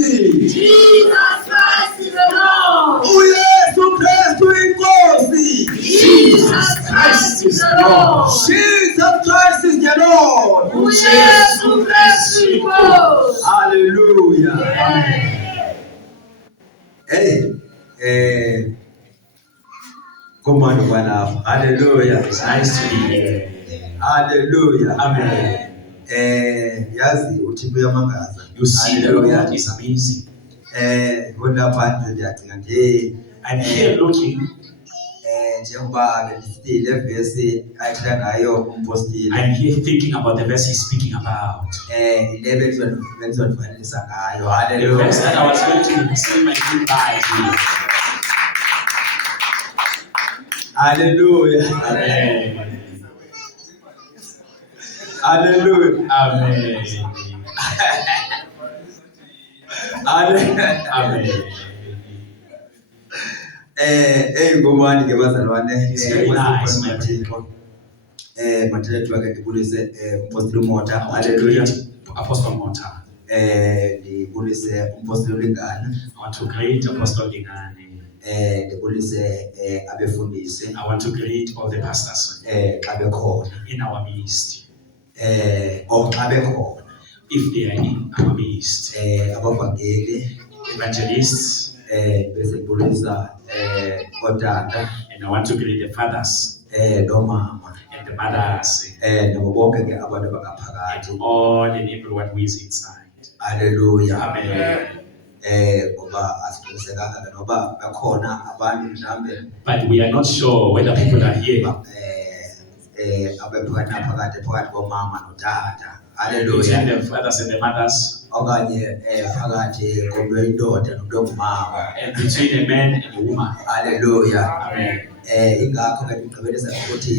Jesus Christ is the Lord. uYesu Kristu inkosi. Jesus Christ is the Lord. Jesus Christ is the Lord. uYesu Kristu inkosi. Hallelujah. Hey, come on, Bwana. Hallelujah. It's nice to be here. Hallelujah. Amen. Yazi uThixo uyamangaza. You see, the Lord is amazing. Wona phandle ndiyacinga nje. I'm here looking. Njengoba besile verse athila ngayo umpostile. I'm here thinking about the verse he's speaking about. 11 benizonifanisa ngayo. The Hallelujah. verse that I was going to say my goodbye to. Hallelujah. Amen. Hallelujah. Amen. Amen. Ngomani ke bazalwane It's very nice, my Thixo. Mathetho ake ndibulise umpostile Mota. I want to Hallelujah. greet Apostle Mota. Ndibulise umpostile Lingana. I want to greet Apostle Lingani. Ndibulise abefundisi. I want to greet all the pastors xa bekhona. in our midst. Xa bekhona. If they are in our midst. Abavangeli. Evangelists. Bese ndibulisa otata. And I want to greet the fathers. Nomama. And the mothers. Nabo bonke ke abantu abangaphakathi. And all and everyone who is inside. Hallelujah. Amen. Ngoba asiqinisekanga noba bakhona abantu mhlambe. But we are not sure whether people are here. Abephakathi komama notata. Between Hallelujah. the fathers and the mothers. Okanye phakathi komntu oyindoda nomntu ongumama. And between a man and a woman. Hallelujah. Amen. Ingakho ke ndigqibelisa ukuthi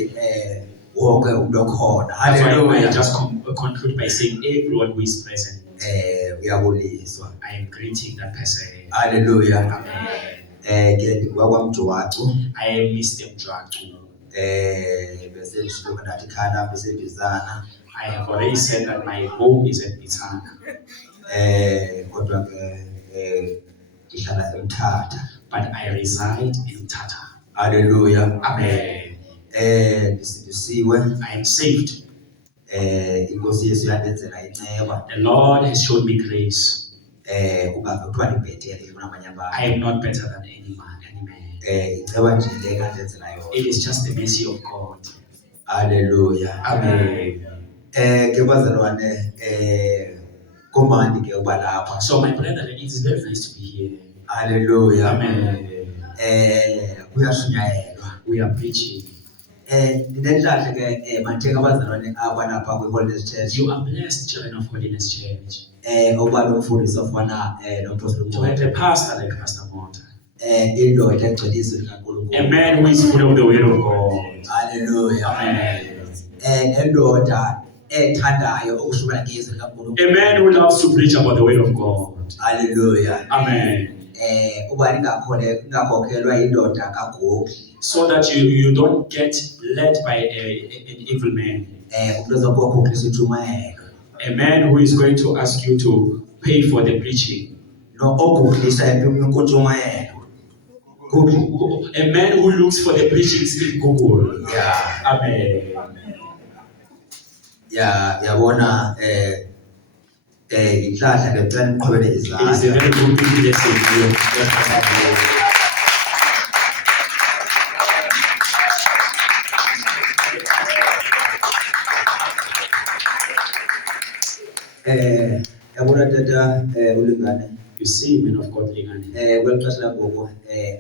wonke umuntu okhona. That's why I Hallelujah. just conclude by saying everyone who is present. Uyabuliswa. I am greeting that person. Hallelujah. Amen. Ke ndikwakwamJwacu. I am Mr. Mjwacu. Bese ndisuka ndathi khana bese bizana. I have already said that my home is at Bitana. Kodwa ke ngihlala eMthatha. But I reside in Tata. Hallelujah. Amen. Ndisindisiwe. I am saved. Inkosi Yesu yandenzela inceba. The Lord has shown me grace. Kuthiwa ndibhetele kunabanye abantu. I am not better than any man. Inceba nje le kandenzela yona. It is just the mercy of God. Hallelujah. Amen. Ke bazalwane komandi ke uba lapha. So my brethren, it is very nice to be here. Hallelujah. Amen. Kuyashunyayelwa. We are preaching. Ndinenhlanhla ke mantheka abazalwane abalapha kwi-Holiness Church. You are blessed, children of Holiness Church. Ukuba nomfundisi ofana nompostile To have Mota. a pastor like Pastor Mota. Indoda egcwele izwi likaNkulunkulu. A man who is full of the word of God. Hallelujah. Amen. Nendoda ethandayo ukushumayela ngezwi likaNkulunkulu. A man who loves to preach about the word of God. Hallelujah. Amen. Uba ningakhokhelwa indoda kaGogi. So that you don't get led by an evil man. Umuntu ozokukhokhisa intshumayelo. A man who is going to ask you to pay for the preaching. No oguglisa intshumayelo. A man who looks for the preachings in Google. Yeah. Amen. Yabona inhlahla ke plan iqhubele It is a izandla. very good blessing. Yabona tata uLingane. You see, men of God, Lingani. Kwelixesha langoku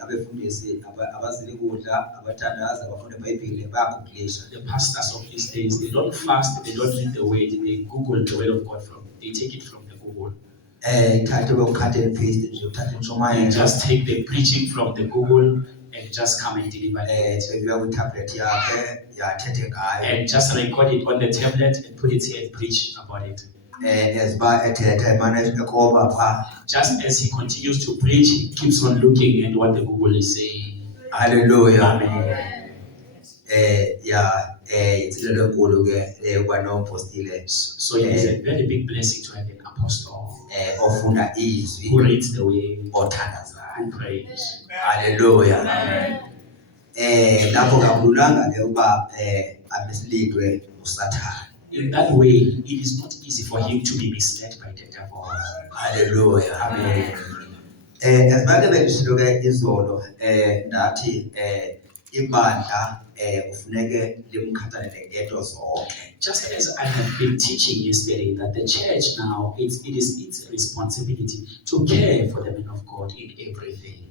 abefundisi abazili kudla abathandaza abafunde iBhayibhile bayagugulisha. The pastors of these days, they don't fast, they don't read the word, they Google the word of God they take it from the Google. Thathe cut and paste nje uthathe They intshumayelo. just take the preaching from the Google and just come and deliver it. Bekuya kwi-tablet yakhe yathethe ngayo. And just record it on the tablet and put it here and preach about it. Eziba ethetha emane ekroba phaa. Just as he continues to preach, he keeps on looking at what the Google is saying. Hallelujah. Amen. Itsilo lenkulu ke ukuba nompostile. So it is a very big blessing to have an apostle. ofunda izwi who reads the word, othandazayo. who prays. Hallelujah. Amen. Lapho kakululanga ke uba abesilidwe usathane. In that way, it is not easy for him to be misled by the devil. Hallelujah. Amen. Asibake bengishilo ke izolo ndathi ibandla ufuneke limkhathalele ngento zonke. Just as I have been teaching yesterday, that the church now, it is its responsibility to care for the men of God in everything.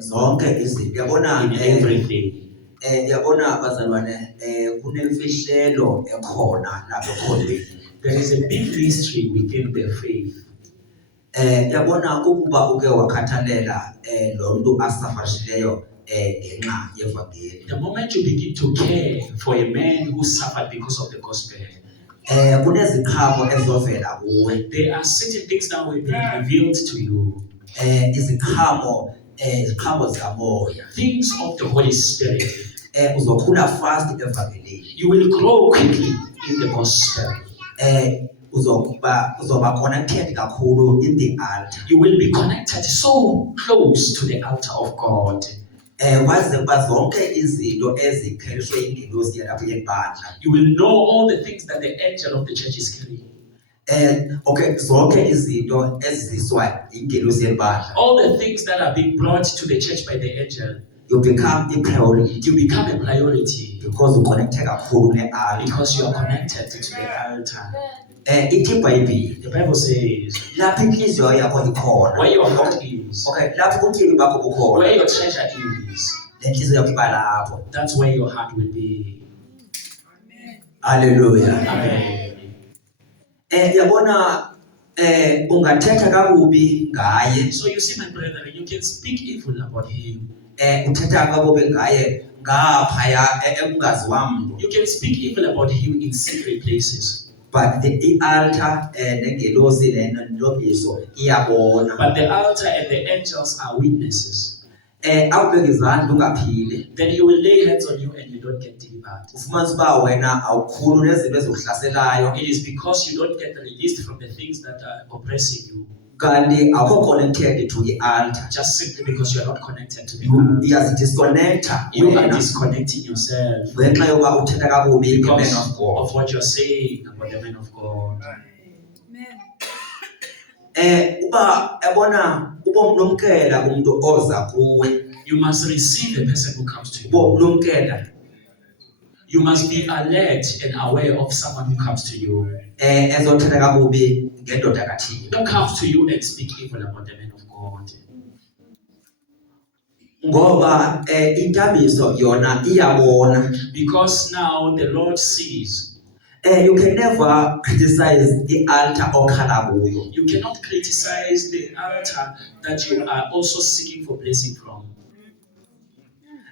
Zonke izinto yabona In everything. yabona bazalwane kunemfihlelo ekhona lapho ekholweni. There is a big mystery within the faith. Yabona ukuba uke wakhathalela lo muntu asafarishileyo ngenxa yevangeli. The moment you begin to care for a man who suffered because of the gospel, kunezikhabo ezovela kuwe. there are certain things that will be revealed to you. Izikhamo zikamoya. Things of the Holy Spirit. Uzokhula fast evangelini. You will grow quickly in the gospel. Uzoba connected kakhulu in the altar. You will be connected so close to the altar of God. Waze bazonke izinto ezikhelishwe ingelosi yalapha ebandla. You will know all the things that the angel of the church is carrying. Okay, zonke izinto eziziswa ingelosi yebandla. All the things that are being brought to the church by the angel. You become a priority. You become a priority Because you connected kakhulu ne-altar. because you are connected to the altar. Ithi iBhayibheli The Bible says, lapha inhliziyo yakho ikhona. where your heart is, Okay, lapha ubutyebi bakho bukhona. where your treasure is, Lenhliziyo yakho iba lapho. that's where your heart will be. Hallelujah. Amen. Yabona ungathetha kakubi ngaye. So you see, my brethren, you can speak evil about him. Uthetha kakubi ngaye ngaphaya ekungaziwa muntu. You can speak evil about him in secret places. But the altar nengelosi nentombiso iyabona. But the altar and the angels are witnesses. Awubeka izandla ungaphili. Then he will lay hands on you and you don't get delivered. Ufumanise uba wena awukhulu nezinto ezikuhlaselayo. It is because you don't get released from the things that are oppressing you. Kanti awukho connected to the altar. Just simply because you are not connected to the altar. Uyazidisconnecta You are wena disconnecting yourself ngenxa yoba uthetha kakubi because nge-man of God. of what you're saying about the men of God. Uba ebona ubomlumkela umuntu oza kuwe. You must receive the person who comes to you. Ubomlumkela. You must be alert and aware of someone who comes to you. Ezothetha kakubi ngendoda kaThixo. Don't come to you and speak evil about the men of God. Ngoba intambiso yona iyabona. Because now the Lord sees. You can never criticize the altar okhala kuyo. You cannot criticize the altar that you are also seeking for blessing from.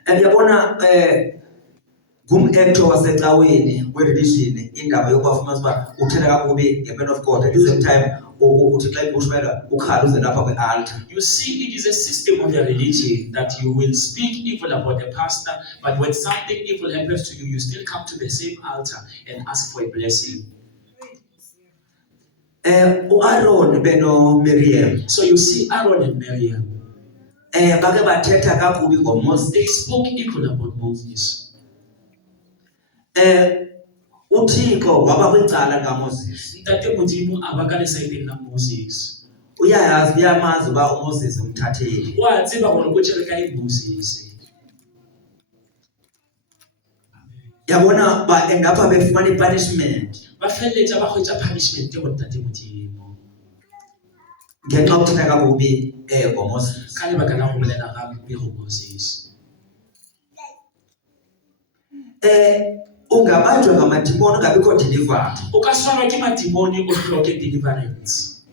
Yabona ngum-actor wasecaweni we-religion indaba yokubafumanisa uba uthetha kakubi nge-man of God. At the same time uthi xa ibushumela ukhala uze lapha kwe-altar. You see, it is a system of the religion that you will speak evil about the pastor, but when something evil happens to you, you still come to the same altar and ask for a blessing. U-Aaron beno-Miriam. So you see Aaron and Miriam. Bake bathetha kakubi ngoMoses. They spoke evil about Moses. uThixo waba kwicala kaMoses. Ntate Modimo a ba ka lesayideng la Moses. Uyamazi uba uMoses umthatheli. Wa tseba gore go tšere kae Moses. Yabona ba end up befumana punishment. Ba felletša ba hwetša punishment go Ntate Modimo. Ngenxa yokuthetha kakubi ngoMoses. Ka lebaka la go bolela gampe go Moses. Ungabanjwa ngamadimoni ungabikho delivered. O ka swarwa ke madimoni o hloke deliverance.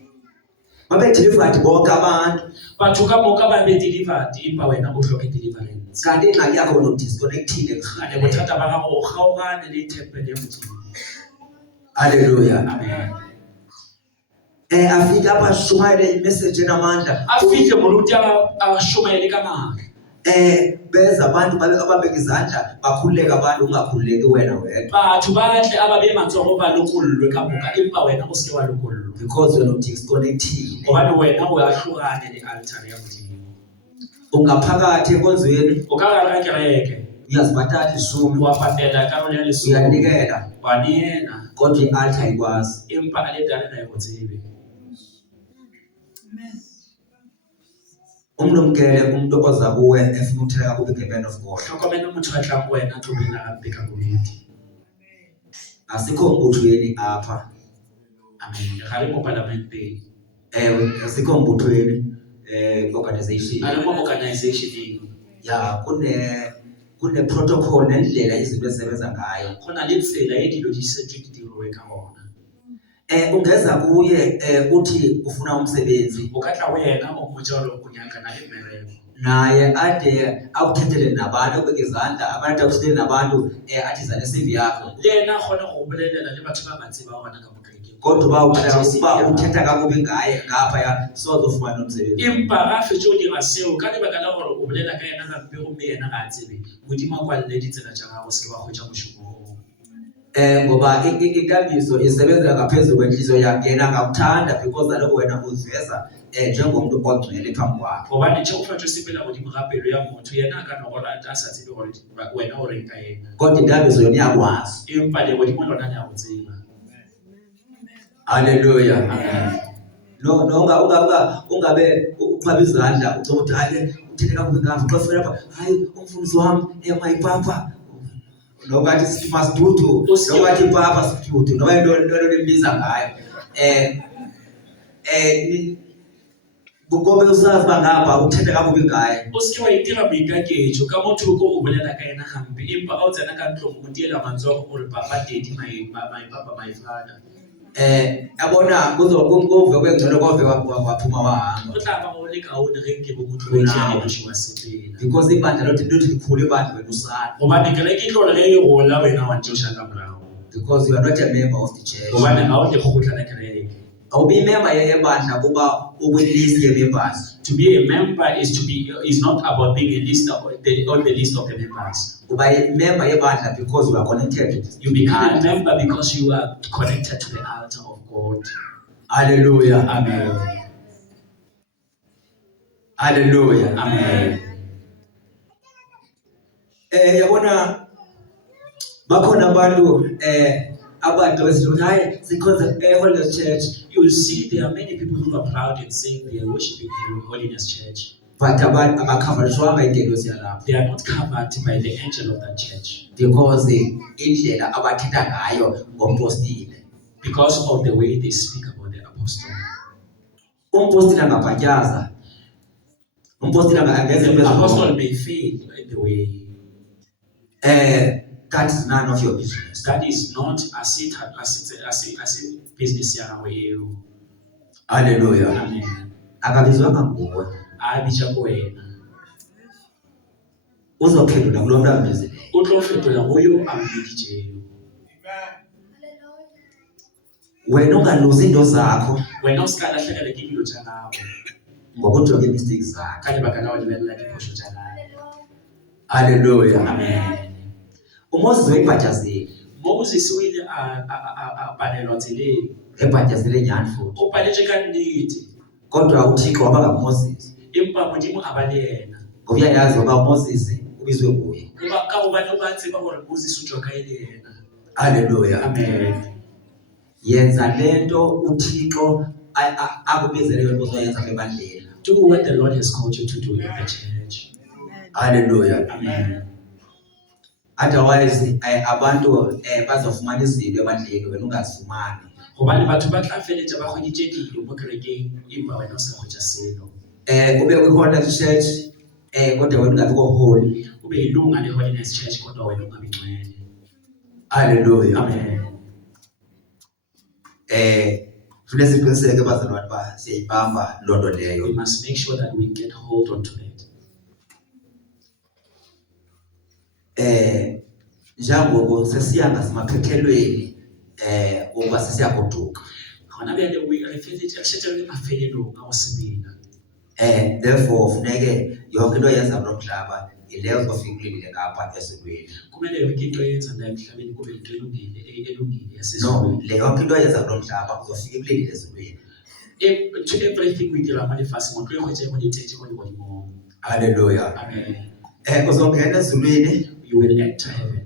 Babe delivered bonke abantu. Batho ka moka ba be delivered empa wena o hloke deliverance. Kanti ingxaki yakho no-disconnectile. Ane bothata ba gago o kgaogane le tempele ya Modimo. Hallelujah. Amen. Afike apha ashumayele imessage enamandla. A fihle moruti a shumaele ka maaka. Beza abantu ababeka izandla bakhululeka abantu ungakhululeki wena wedwa. Batho ba tle a ba be matsogo ba lokollwe ka moka empa wena o se wa lokollwa. because wena udisconnectile. Hobane wena uyahlukane le-altar ya Modimo. Ungaphakathi enkonzweni O ka gare ga kereke, uyazibhatala izumi wa patela karolo ya lesome, uyanikela wa neela, kodwa i-altar ayikwazi. empa altare ga e go tsebe. Umlumkele umuntu oza kuwe efuna ukuthela kakubi nge-man of God. Tlhokomela motho a tlang go wena a tlo bolela gampe ka bobedi. Asikho mbuthweni apha. Amen. Ga re mo palamenteng, Asikho mbuthweni organization. a re mo organizationeng, Ya kune protocol nendlela izinto ezisebenza ngayo. go na le tsela e dilo di setswe di diriwe ka gona. Ungeza kuye uthi ufuna umsebenzi O ka tla go yena o mmotsa gore o nyakana le mmereko, naye ade akuthethele nabantu ubeke izandla abantu akuthethele nabantu athi zale CV yakho. le ena a kgone go bolelela le batho ba bantsi ba gona ka mokerekeng. Kodwa uba uthetha kakubi ngaye ngaphaya sozofumana umsebenzi. Empa ga fetse o dira seo ka lebaka la gore o bolela ka ena gampe gomme yena ga a tsebe, Modimo a kwalele ditsela tsa gago se ke wa kgwetsa mošomo oo. Ngoba inkambiso isebenzela ngaphezulu kwenhliziyo yakhe yena akakuthanda because kaloku wena uziveza njengomuntu ogcwele phambi kwakhe. Gobane tšhe go fa tlo sepela Modimo ga pelo ya motho, yena a ka no gola a sa tsebe gore wena o reng ka ena. Kodwa inkambiso yona iyakwazi. Empa le Modimo lona le a go tseba. Haleluya. Amen. No ungabe uqhabe izandla ucela ukuthi hayi uthethe kakubi ngapha xa ufika lapha hayi umfundisi wami mayipapa. Nobathi sithi masidudu, nobathi papa sidudu, noba into lembiza ngayo. Ngoba usazi bangapha uthetha kakubi ngaye. O se ke wa itira boikaketso ka motho ko o bolela ka ena gampe, empa ga o tsena ka ntlong o tiela matsogo gore papa dedi papa my father. Yabona kuve kwengcono kove waphuma wahamba. Go tla ba go le kaone ge nke bo motho o tšea moši wa sepela. Because ibandla lothi likhulu ibandla wena usana. Gobane kereke e tlole ge e gola wena wa ntse o šala morago. Because you are not a member of the church. Gobane ga o tle go go tla la kereke. Awubi member yebandla kuba ukwilist ye-members. To be a member is not about being a list on the list of the members. Uba member yebandla because you are connected. You become a member because you are connected to the altar of God. Hallelujah. Amen. Hallelujah. Amen. Yabona bakhona abantu abantu besithi hayi because Holiness Church. You will see there are many people who are proud and saying they are worshiping the Holiness Church. But abantu abakhavarishwanga ingelosi yalapho. They are not covered by the angel of that church. Because indlela abathetha ngayo ngompostile. Because of the way they speak about the apostle. Umpostile angabhatyaza. Umpostile angenza The apostle may fail in the way. That is none of your business. That is not a business yawe. Hallelujah. Amen. Akabizwanga nguwe. Abija ko wena. Uzophendula kulo mntu ambizileyo. O tlo fetola go yo a mmeditšego. Wena ungaluzi into zakho Wena o se ka latlhegelwa ke dilo tša gago ngokujonga i-mistakes zakho. ka lebaka la go lebelela diphoso tša gago. Hallelujah. Amen. uMoses wayibhatyazile. Moses o ile a palelwa tseleng. Ebhatyazile nyhani futhi. O paletše ka nnete, Kodwa uThixo waba ngaMoses. empa Modimo a ba le yena. Ngoba uyayazi uba uMoses ubizwe nguye. Ka gobane o ba tseba gore Moses o tswa kae le yena. Hallelujah. Amen. Yenza lento uThixo akubizele yona uzoyenza ebandleni. Do what the Lord has called you to do in the church. Hallelujah. Amen. Otherwise abantu bazofumana izinto ebandleni wena ungazifumani. Gobane batho ba tla feletša ba kgweditše dilo mo kerekeng empa wena o se ka kgwetša selo. Kube kwi-Holiness Church kodwa wena ungabikho holy. Kube yilunga le-Holiness Church kodwa wena ungabi ngcwele. Hallelujah. Amen. Funeka siqiniseke bazalwane ba siyayibamba loo nto leyo. We must make sure that we get hold on to it. Njengoku sesiya ngasemaphethelweni ukuba sesiyagoduka. Gona bjale re šetše re le mafelelong a go sepela. Therefore funeke yonke into yenza kulo mhlaba ileyo uzofika ulindile ngapha ezulwini. Kumele yonke into eyenza la emhlabeni kube into elungile No, yasezulwini. le yonke into oyenza kulo mhlaba uzofika ulindile ezulwini. To everything we do amane fasi ngo tlo go tse go ditetse go di mo. Hallelujah. Amen. Uzongena ezulwini You will enter heaven.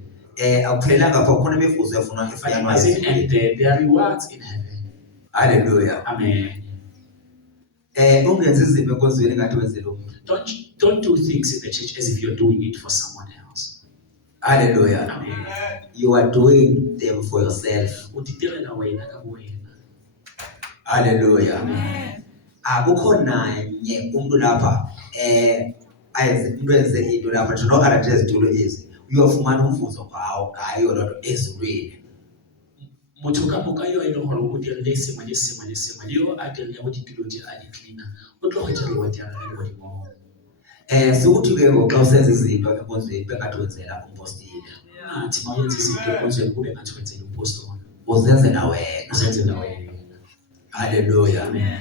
akuphelanga apha khona imivuzo efunwa But it efunyanwa doesn't end ezulwini. there. There are rewards in heaven. Hallelujah. Amen. Ungenza izinto enkonzweni ngathi wenzela umuntu. Don't do things in the church as if you're doing it for someone else. Hallelujah. Amen. You are doing them for yourself. Uditirela wena ka wena. Hallelujah. Amen. Akukho nanye umuntu lapha ayenze into enze into lapha nje no arrange izitulo ezi uyofumana umvuzo ngayo loo nto ezulwini. Motho ka moka yo e leng gore o dirile sengwe le sengwe leo a dirile go ditulo tse a di cleaner o tlo go ja reward ya gagwe le godimo. Sikuthi ke xa usenza izinto enkonzweni bengathi wenzela umpostile. Nathi ma uyenza izinto enkonzweni kube ngathi wenzela umpostoli. Uzenzela wena. Uzenzela wena. Hallelujah. Amen.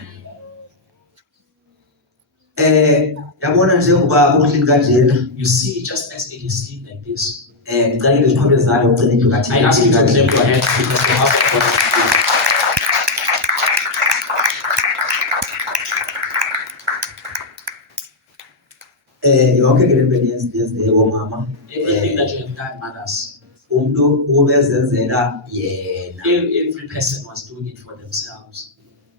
Yabona njengoba kuhleli kanjena You see, just as it is seen like this, ngicela iziqholo zalo ugcina indlu kathi. I ask you to clap your hands because the house of God is good. Yonke ke lento yenziwe bomama. Everything that you have done, mothers, Umuntu ubezenzela yena. every person was doing it for themselves.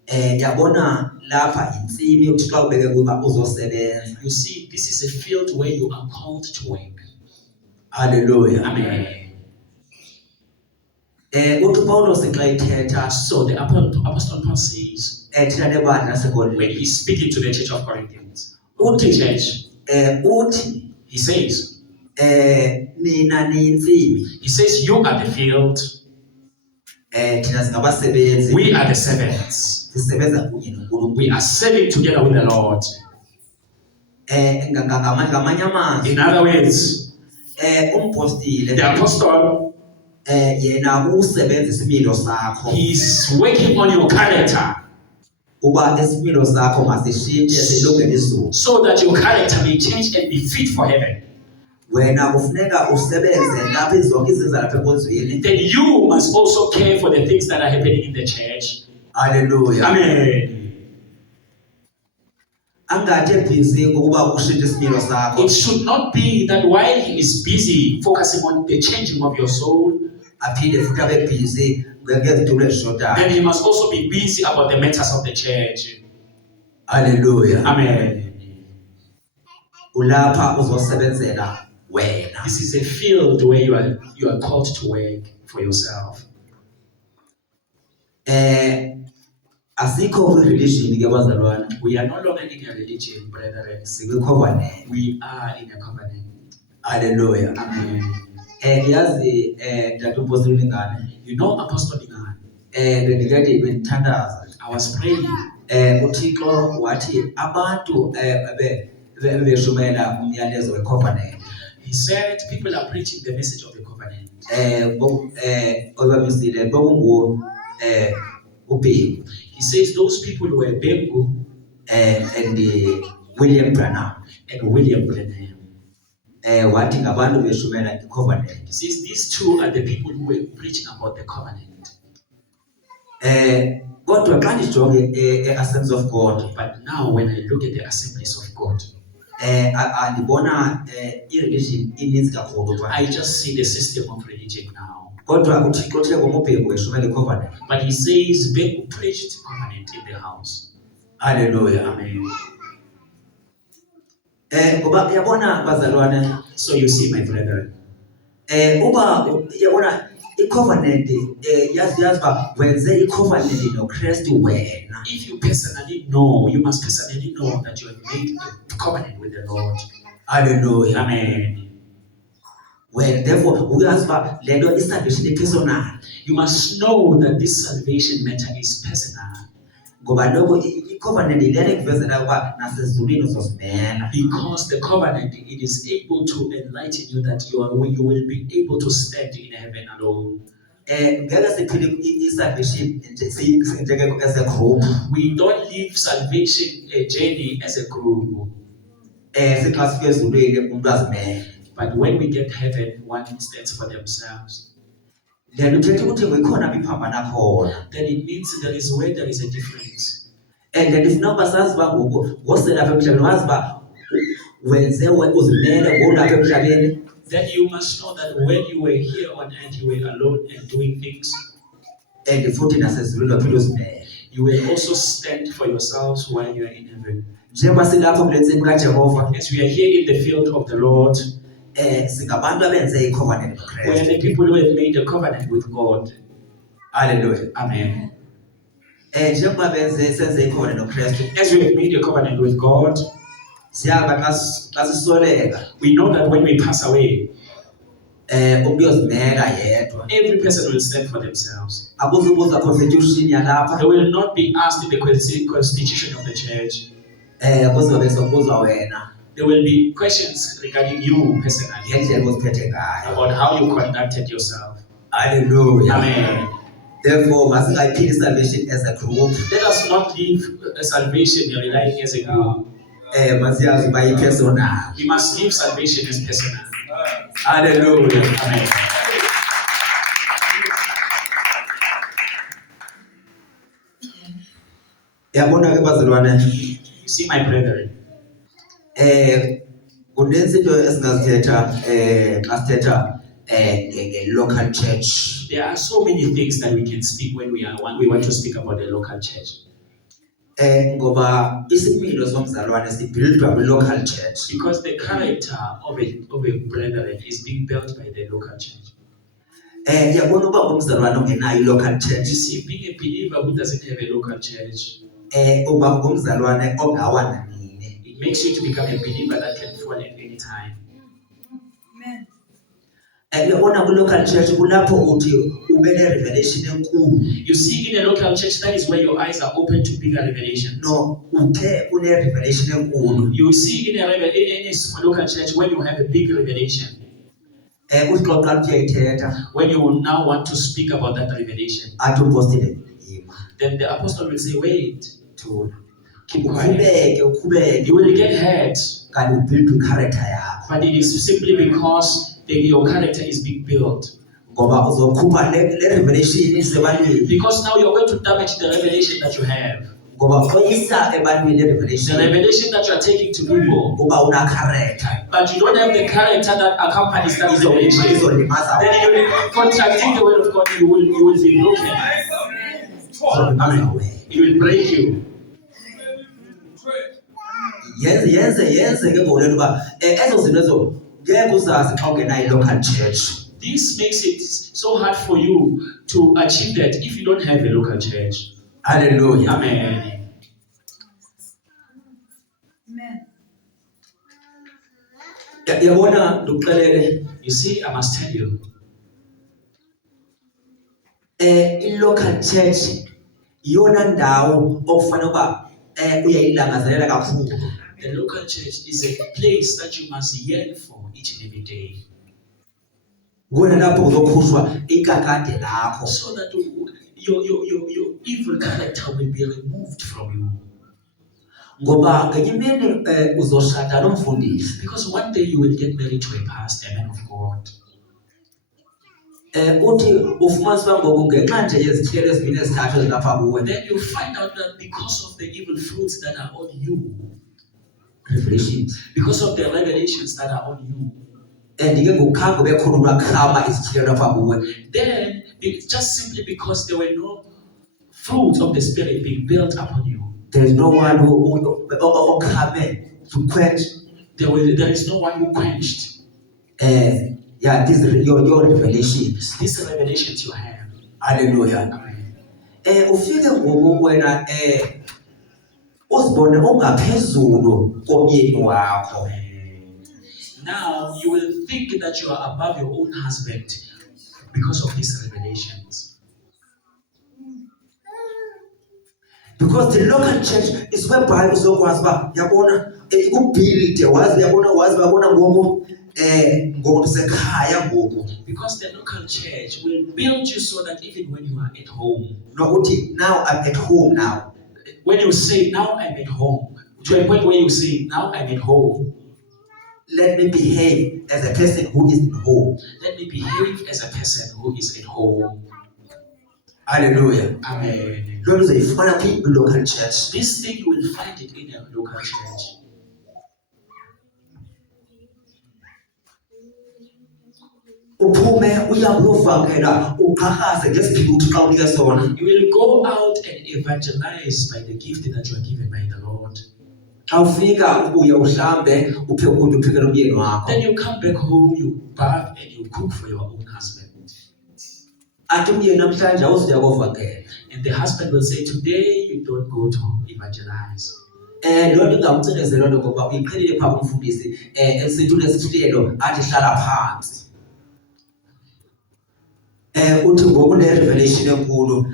Yabona lapha insimi ukuthi xa ubeke kuba uzosebenza. You see, this is a field where you are called to work. Hallelujah. Amen. Uthi Paulos xa ethetha So the Apostle Paul says, thina nebandla when lasekolweni he's speaking to the church of Corinthians, the church, uthi he says, nina niyinsimi he says, you are the field, thina singabasebenzi we are the servants. sisebenza kunye noNkulunkulu. We are serving together with the Lord. Ngamanye amazwi In other words, umpostile the apostle, yena usebenza isimilo sakho he's working on your character uba isimilo sakho masishintshe silungele izulu. so that your character may change and be fit for heaven. Wena kufuneka usebenze lapha izonke izinto lapha enkonzweni. Then you must also care for the things that are happening in the church. Hallelujah. Amen. Angathe busy ngokuba ushintshe isimilo sakho. It should not be that while he is busy focusing on the changing of your soul, Aphinde futhi abe busy ngezitulo ezishotayo. then he must also be busy about the matters of the church. Hallelujah. Amen. Ulapha uzosebenzela wena. This is a field where you are called to work for yourself. Asikho religion ke bazalwana. We are no longer in a religion, brethren. Sikwicovenant. We are in a covenant. Hallelujah. Amen. Yazi Dr. Apostle Lingane. You know, Apostle Lingane, Bendikade bendithandaza. I was praying. uThixo wathi abantu beshumela umyalezo wecovenant. He said people are preaching the message of the covenant. Oyabisile bokungu uBhengu He says those people were Bengu and William Branham. and William Branham. Wathi ngabantu beshumela icovenant. He says these two are the people who were preaching about the covenant. Kodwa xa ndijonge Assemblies of God, But now when I look at the assemblies of God, andibona ireligion ininzi kakhulu pha. I just see the system of religion now. Kodwa uThixo uthe ngoMbhengu weshumela icovenant. But he says Bengu preached covenant in the house. Hallelujah. Amen. Ngoba yabona bazalwane, So you see, my brethren, uba yabona icovenant yazi ba wenze icovenant noKristu wena. if you personally know, you must personally know that you have made a covenant with the Lord. Hallelujah. Amen. Well, therefore uyazi ba lento isalvation ipersonal. You must know that this salvation matter is personal. Ngoba lokho icovenant ilele kuvezela ukuba nasezulwini uzosibhena. Because the covenant, it is able to enlighten you that you will be able to stand in heaven alone. Ngeke siphile isalvation njengeko as a group. We don't live salvation a journey as a group. sixa sifike ezulwini umuntu azimele. But when we get heaven, one stands for themselves. Then uthetha ukuthi ngikhona iphambana khona. Then it means there is where there is a difference. And then if number says ba ngosela apha emhlabeni wazi ba wenze uzimele ngolapha emhlabeni. Then you must know that when you were here on earth, you were alone and doing things. And futhi nasezulwini waphila uzimele. You will also stand for yourselves while you are in heaven. Njengoba silapho kulensini kaJehova. As we are here in the field of the Lord, singabantu abenze icovenant we are the noKristu. people who have made a covenant with God. Hallelujah. Amen. Njengoba senze icovenant noKristu. As we have made a covenant with God, Siyazi xa sisoleka we know that when we pass away, umuntu uyozimela yedwa. every person will stand for themselves. Akuzubuza constitution yalapha. They will not be asked in the constitution of the church. Kuzobe sokuzwa wena There will be questions regarding you personally, ngendlela oziphethe ngayo. about how you conducted yourself. Hallelujah. Amen. Therefore, masingayiphili salvation as a group. Let us not leave salvation relying as a group. Masiyazi uba yi-personal. We must leave salvation as personal. Hallelujah. Amen. Yabona ke bazalwane, You see, my brethren, kunezinto esingazithetha xa sithetha nge-local church. there are so many things that we can speak when we want to speak about the local church. Ngoba isimilo somzalwane sibuildwa kwi-local church. Because the character of a brethren is being built by the local church. Yabona uba ngumzalwane ongenayo i-local church. You see, being a believer who doesn't have a local church, Uba ngumzalwane ongawa nanini. it makes you to become a believer that can fall at any time. Yabona kwi-local church kulapho uthi ube ne-revelation enkulu. You see, in a local church, that is where your eyes are open to bigger revelations. No, uthe une-revelation enkulu. You see, in a small local church, when you have a big revelation, Uthi xa uqala ukuyayithetha when you will now want to speak about that revelation, athi umpostile yima. then the apostle will say, wait, Thula. keep quiet. Ukhubeke. You will get hurt, Kanti ubuild i-character yakho. but it is simply because your character is being built. Ngoba uzokhupha le-revelation isebantwini. Because now you're going to damage the revelation that you have. Ngoba oyisa ebantwini The le-revelation revelation that you are taking to people, uba una-character. but you don't have the character that accompanies that revelation. Izolimaza Then you will contradicting the word of God, you will be broken. wena. It will break you. Yenze ke ngolelo uba ezo zinto ezo ngeke uzazi xa ungenayo i-local church. This makes it so hard for you to achieve that if you don't have a local church. Hallelujah. Amen. Yabona ndikuxelele You see, I must tell you, i-local church iyona ndawo okufanele uba uyayilangazelela kakhulu. the local church is a place that you must yearn for each and every day, Kuwona lapho kuzokhushwa ikakade lakho. so that your evil character will be removed from you. Ngoba ngenye imini uzoshada nomfundisi. Because one day you will get married to a pastor, a man of God. Uthi ufumanise uba ngoku ngenxa nje yezithelo ezibini ezithathu ezilapha kuwe. Then you find out that because of the evil fruits that are on you, Revelations. because of the revelations that are on you, And ke ngokukhange bekhona ulwakhama izithelo lapha kuwe. then it's just simply because there were no fruits of the Spirit being built upon you. There is no one who okhame to quench. There is no one who quenched This your revelations. these revelations you have. Hallelujah. Amen. Ufike ngoku wena uzibone ungaphezulu komyeni wakho. Now you will think that you are above your own husband because of these revelations. Because the local church is whereby uzokwazi uba yabona ikubhilide wazi babona ngoku ngoku ndisekhaya ngoku. Because the local church will build you so that even when you are at home, Nokuthi now I'm at home now. when you say, now I'm at home, to a point where you say, now I'm at home, let me behave as a person who is in home. Let me behave as a person who is at home. Hallelujah. Amen. Lord is a father in the local church. This thing you will find it in a local church. Uphume uyabuvangela uqhaqhaze ngesiphiwo uThixo unika sona. You will go out and evangelize by the gift that you are given by the Lord. Xa ufika ubuye uhlambe upheke ukudla uphekele umyeni wakho. Then you come back home, you bath and you cook for your own husband. Athi umyeni namhlanje awuzuya kovangela. And the husband will say, today you don't go to evangelize. Loo nto ingamcinezela loo nto ngoba uyiqhelile phaa kumfundisi esithule esihlelo athi hlala phansi. Uthi ngoku ne-revelation enkulu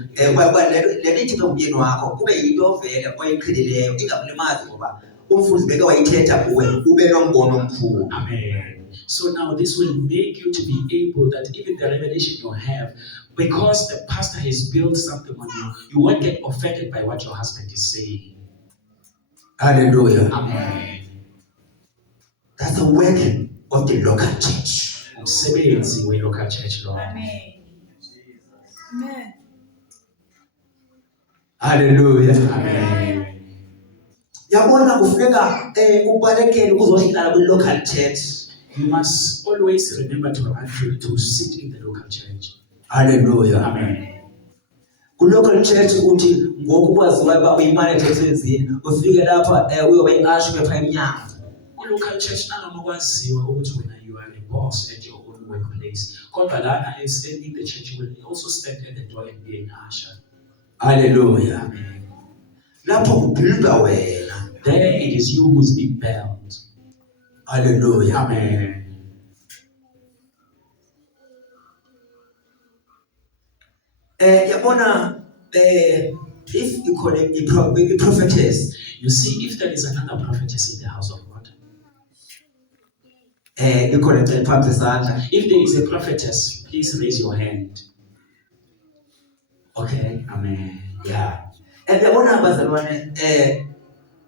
le nithi umyeni wakho kube yinto vele oyiqhelileyo ingakulimazi ngoba umfundisi beke wayithetha kuwe ube nombono omkhulu. Amen. So now this will make you to be able that even the revelation you have, because the pastor has built something on you, you won't get offended by what your husband is saying. Hallelujah. Amen. That's the work of the local church. Umsebenzi we-local church, Lord. Amen. Amen. Hallelujah. Amen. Yabona kufuneka ubalekele ukuzohlala kwi-local church. You must always remember to sit in the local church. Hallelujah. Amen. Ku-local church uthi ngoku kwaziwayo uba uyimanager esenzini ufike lapha uyobe i-ashwe phaa emnyango. Ku-local church nanoma kwaziwa ukuthi wena you are a boss at your own workplace. Kodwa lana in the church you will also stand at the door and be an usher. Hallelujah. Amen. Lapho kubhilda wena. There it is you who is being built. Hallelujah. Amen. Yabona if you call it a prophetess, You see, if there is another prophetess in the house of God, you call it a prophetess. if there is a prophetess, please raise your hand. Okay. Amen. Yeah. And yabona abazalwane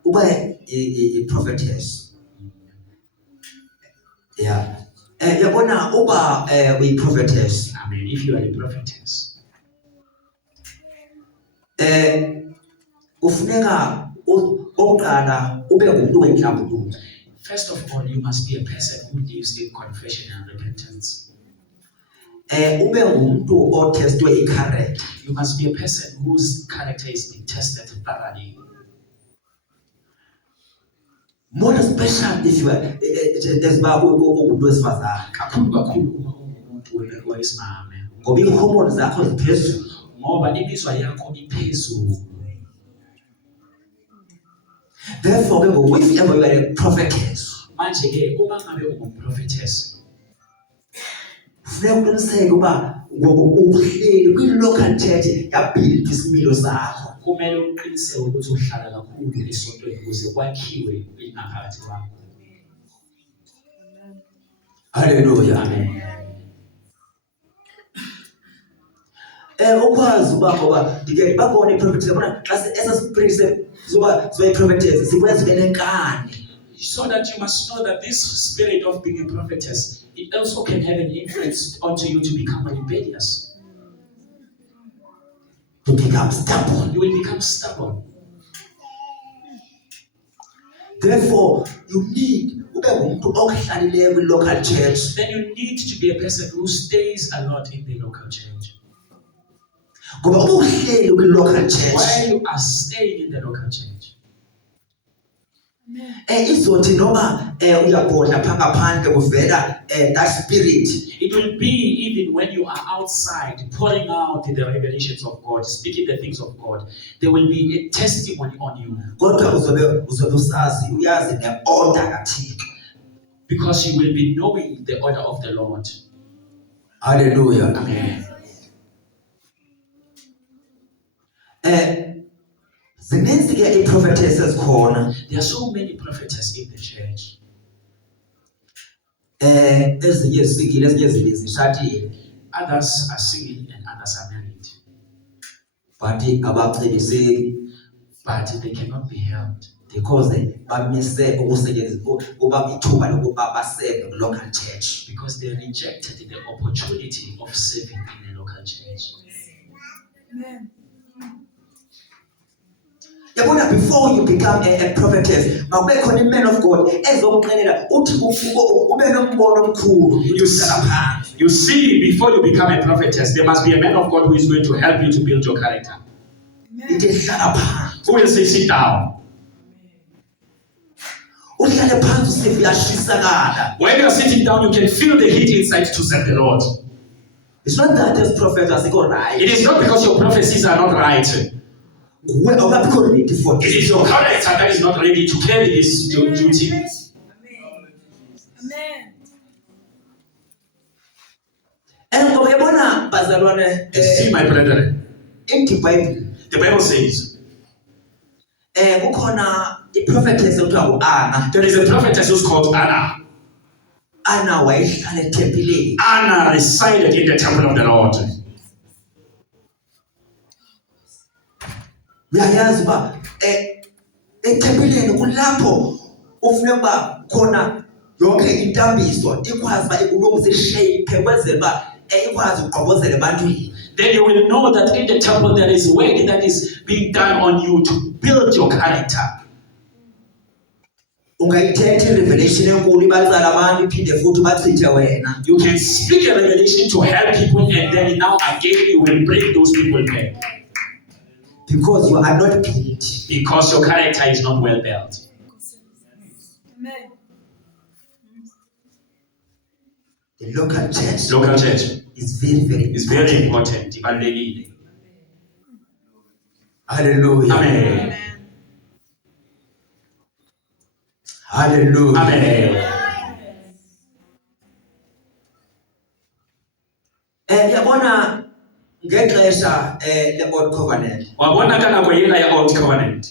uba a prophetess. Yeah. Yabona uba a prophetess. Amen. If you are a prophetess, Ufuneka oqala ube ngumuntu wenhlambuluko. first of all, you must be a person who lives in confession and repentance. Ube ngumuntu otestwe i-character. You must be a person whose character is being tested thoroughly. More especially if you are esiba ungumuntu wesifazane. Kakhulu kakhulu uma ungumuntu wesimame. Ngoba ii-hormones zakho ziphezulu. Ngoba imizwa yakho iphezulu. Therefore, if ever you are a prophetess, Manje ke uma ngabe ungumprophetess, kufuneka uqiniseke uba uhleli kwi-local church yabhilda isimilo sakho. kumele uqiniseke ukuthi uhlala kakhulu esontweni ukuze kwakhiwe ingaphakathi kwakho. Hallelujah. Amen. Ukwazi uba ngoba ndike babone i-prophetess yabona xa esa spirit zoba i-prophetess sikwenza ube nenkani. So that you must know that this spirit of being a prophetess, it also can have an influence onto you to become rebellious. To become stubborn. You will become stubborn. Therefore, you need ube ngumuntu okuhlalileyo kwi-local church. Then you need to be a person who stays a lot in the local church. Ngoba uba uhleli kwi-local church, While you are staying in the local church, izothi noma uyabhodla phaa ngaphandle kuvela that spirit. it will be even when you are outside pouring out the revelations of God, speaking the things of God, there will be a testimony on you. Kodwa uzobe usazi uyazi ne-order kaThixo. Because you will be knowing the order of the Lord. Hallelujah. Amen. Zininzi ke ii-prophetesses khona. There are so many prophetess in the church. Ezinye zisingile, ezinye zishadile. Others are single and others are married. But abacebiseki. But they cannot be helped. because bamise ukusetshenziswa kuba ithuba lokuba baseve local church. Because they rejected the opportunity of serving in a local church. Amen. Yabona, before you become a prophetess, makube khona a man of God ezokuxelela uthi ube nombono omkhulu. You see, before you become a prophetess, there must be a man of God who is going to help you to build your character. Who will say, sit down? When you are sitting down, you can feel the heat inside to serve the Lord. It's not that those prophets are right. It is not because your prophecies are not right. It is your character that is not ready to carry this duty. Amen. See, my brethren, the Bible says there is a prophetess who's called Anna. Anna resided in the temple of the Lord. Uyayazi uba ethempeleni kulapho ufuna uba khona yonke intambiso ikwazi uba ikulungise ishape kwenzela uba ikwazi ugqobozela ebantwini. Then you will know that in the temple there is work that is being done on you to build your character. Ungayithetha irevelation enkulu ibatsala abantu iphinde futhi bachithe wena. You can speak a revelation to help people, and then now again you will bring those people back. Because you are not built. Because your character is not well built. Amen. The local church. Local church is very important. Hallelujah. Amen. Hallelujah. Amen. Yabona ngexesha le-old covenant. Wabona kana kweyela ye-old covenant.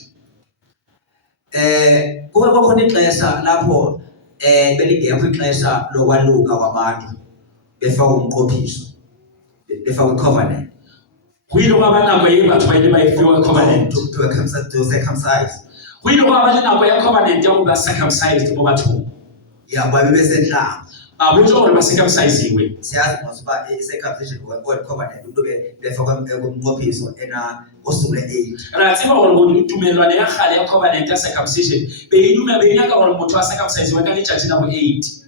Kube khona ixesha lapho belingekho ixesha lokwaluka kwabantu befaka umqophiso befaka covenant. Kuyilo kwabana kweyela batho bayile bayifika covenant to circumcise. Kuyilo kwabana nako ya covenant yakuba circumcised mo batho. Ya babe besenhlanga. Abujo ore ba circumcise iwe. Siyazi ngoba i-circumcision we-old covenant umuntu befaka umqophiso ena usuku le-8. Ratsiba gore tumelwane ya gale ya covenant ya circumcision beyinyaka gore motho a circumcise ka letšatši la bo 8.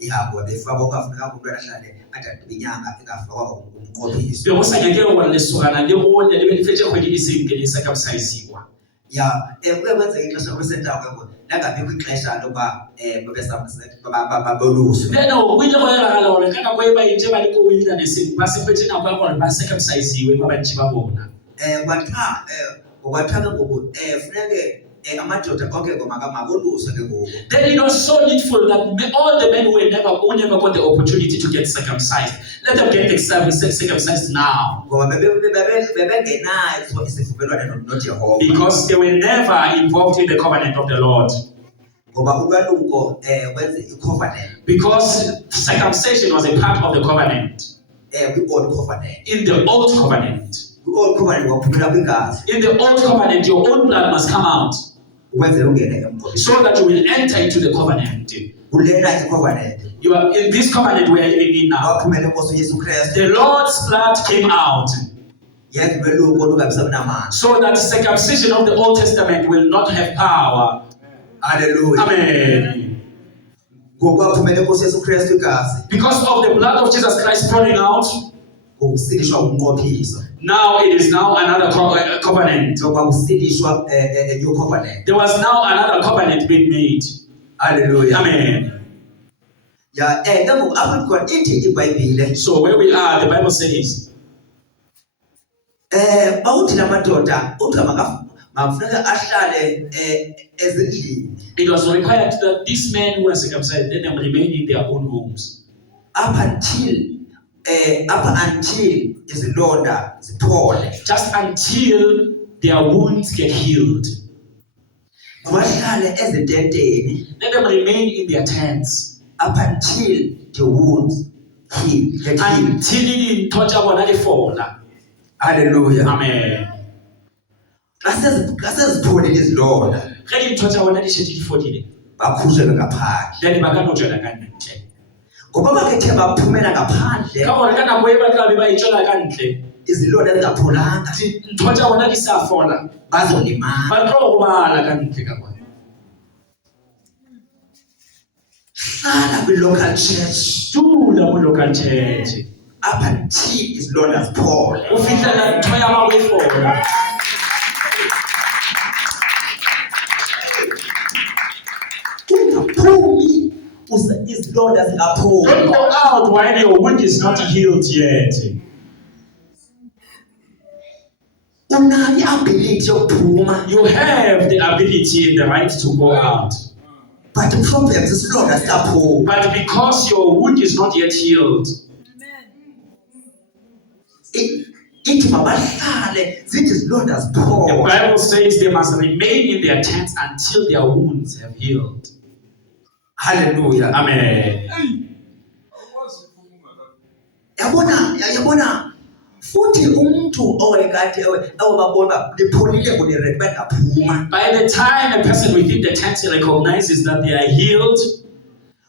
Yabo befaka ungafuna umuntu ahlale atabinyanga engafaka umqophiso. Be go sa nyake gore lesogana le gole le be le fetse kgwedi e seng ke le circumcise-iwa. Ya kwenzeka ixesha kwesendawo kwebo nangabikho ixesha loba baboluswe. Leno kwile go yela gore kana go eba itse ba le ko wilderness ba se fetse nako ya gore ba circumcise-iwe ba bantši ba bona. Kwathaka ngoku funeke amadoda onke maboluswe ke ngoku. Then it was so needful that all the men who never got the opportunity to get circumcised, let them get circumcised now. Because they were never involved in the covenant of the Lord. Because circumcision was a part of the covenant. In the old covenant. In the old covenant, your own blood must come out. So that you will enter into the covenant. You are in this covenant we are living in now. The Lord's blood came out. So that circumcision of the Old Testament will not have power. Hallelujah. Amen. Because of the blood of Jesus Christ pouring out, now it is now another covenant. There was now another covenant being made. Hallelujah. Amen. So where we are, the Bible says, it was required that these men who were circumcised, let them remain in their own homes. Up until just until their wounds get healed. Let them remain in their tents. Up until the wounds get healed. Hallelujah. Amen. Lord. Ge dintho tsa bona di shetse di fodile. Bakhuzelwe ngaphandle. Then ba ka no tswela ka ntle. Ngoba bakethe baphumela ngaphandle. Ka gore ka nako e ba tla be ba itswela ka ntle. Izilonda ezingapholanga. Dintho tsa bona di sa fola. Bazolimala. Ba tlo go bala ka ntle ka bona. Hlala kwi-local church. Dula mo local church. Up until izilonda ziphole. O fihlela ntho ya gago e fola. Ungaphumi izilonda zingapholi. Don't go out while your wound is not healed yet. Unayo i-ability yokuphuma. You have the ability and the right to go out. But the problem is izilonda zingapholi. But because your wound is not yet healed, Ithi mabahlale zithi izilonda the ziphole. Bible says they must remain in their tents until their wounds have healed. Hallelujah. Amen. Yabona futhi umuntu owekade awababona lipholile kunirek bengaphuma. By the time a person within the tent recognizes that they are healed,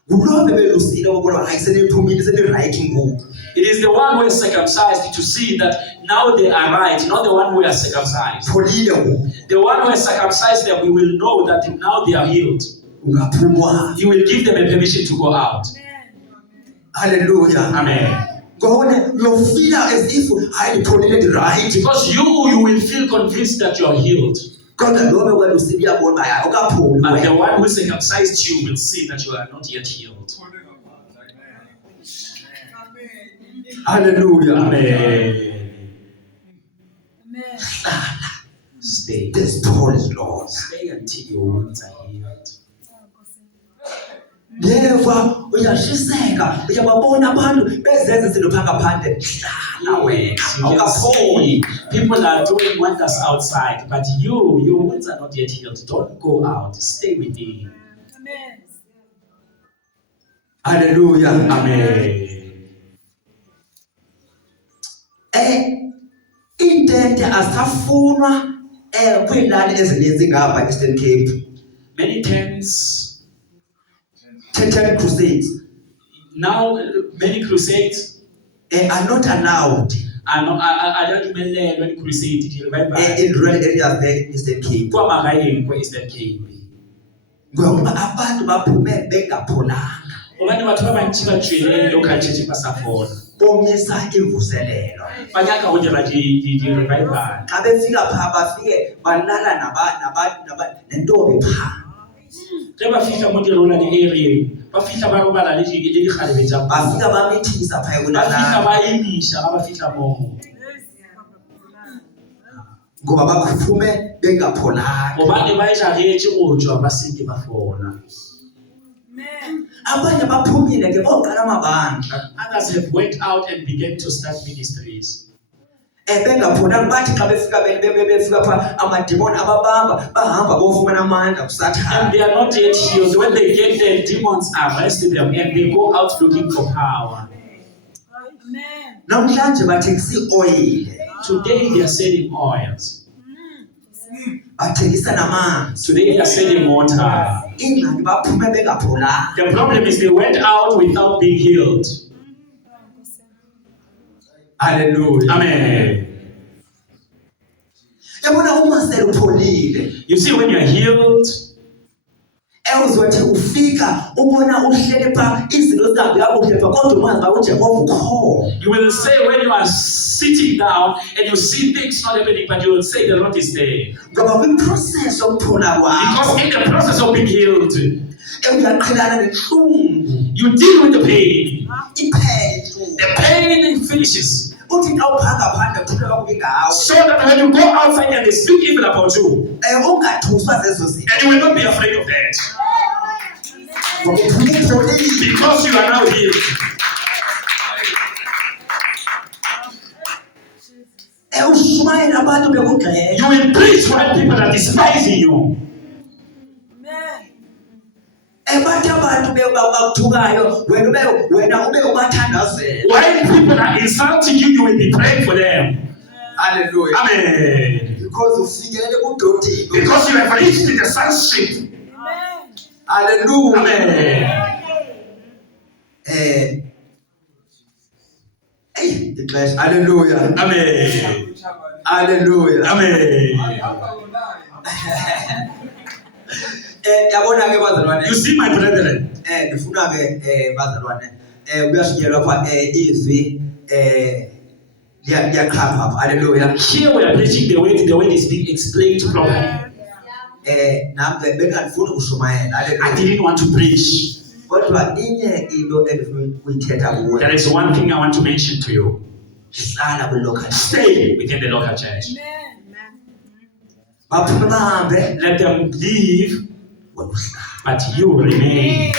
Ulobe belusile ubona hayi seniphumile seni-right ngoku. it is the one who is circumcised to see that now they are right, not the one who is circumcised. Pholile ngoku. The one who is circumcised them, we will know that now they are healed. Ungaphuma. You will give them a permission to go out. Hallelujah. Amen. Ngone you feel as if hayi lipholile right. Because you will feel convinced that you are healed. Kodwa lobe welusile uyabona hayi ukapholi. But the one who circumcised you will see that you are not yet healed. Hallelujah. Amen. Amen. Stay. This Paul is Lord. Stay until your wounds are healed. Neva uyashiseka uyababona abantu bezenza izinto phaka phandle. Hlala wena awukapholi. People are doing wonders outside, but your wounds are not yet healed. Don't go out. Stay within. Amen. Hallelujah. Amen. Intente asafunwa kwiilali ezininzi ngapha Eastern Cape. Many tents. 10 crusades Now, many crusades are not allowed are not when crusade revival. in rural areas there in Eastern Cape. Kwa magaeng kwa Eastern Cape. Ngoba abantu baphume bengapholanga. Obani batho ba bantsi ba tswele local church ba sa fola. Bomisa imvuselelo. Ba nyaka go dira di revival. Xa befika phaa bafike balala nentombi phaa. Ge ba fihla mo dirona di area, ba fihla ba robala le digalebe tsa ba. Bafika bamithisa phaa Ba fihla ekunalana. ba emisha ga ba fihla moo. Ngoba baphume bengapholanga. Obane ba ijagetse go tswa ba seke ba fola. Amen. Abanye baphumile ke boqala amabandla. Others have went out and began to start ministries. Bengapholanga bathi xa befika phaa amadimoni ababamba bahamba bofumana amandla And kusathana. they are not yet healed. When they get there, demons arrest them and they go out looking for power. Amen. Namhlanje bathengisa ioyile, Today they are selling oils. bathengisa namanzi. Today they are selling water. Ingxaki baphume bengapholanga. The problem is they went out without being healed. Hallelujah. Amen. Yabona uma selupholile, You see, when you are healed, uzothi ufika ubona uhlele phaa izinto zingabi kakuhle phaa kodwa umazi uba uJehova ukhona. you will say when you are sitting down and you see things not happening, but you will say the Lord is there. Ngoba kwi-process yokuphola kwakho Because in the process of being healed, uyaqhelana nenhlungu, you deal with the pain. iphele inhlungu. The pain finishes. Uthi xa uphanga phandle kuthethwa kakubi ngawe. So that when you go outside and they speak evil about you, Ungathuswa zezo zinto. and you will not be afraid of that. Ngoba upholile. Because you are now healed. Ushumayela abantu bekugxeka. You will preach while people are despising you. Bathi abantu bakuthukayo wena ube ubathandazela. While people are insulting you, you will be praying for them. Hallelujah. Amen. because ufikelele kudodeni. Because you have reached the sonship. Amen. Hallelujah. Amen. Hallelujah. Amen. Hallelujah. Amen. Yabona ke bazalwane. You see, my brethren, Ndifuna ke bazalwane kuyashinyelwa pha izwi liyaqhapha apha. Hallelujah. here we are preaching the word is being explained properly. Nami bengandifuni ukushumayela. I Hallelujah. didn't want to preach. Kodwa inye into endifuna ukuyithetha kuwe. There is one thing I want to mention to you. Hlala kwi-local. Stay within the local church. Amen. Baphume bahambe Let them leave, wena uhlala. but you remain.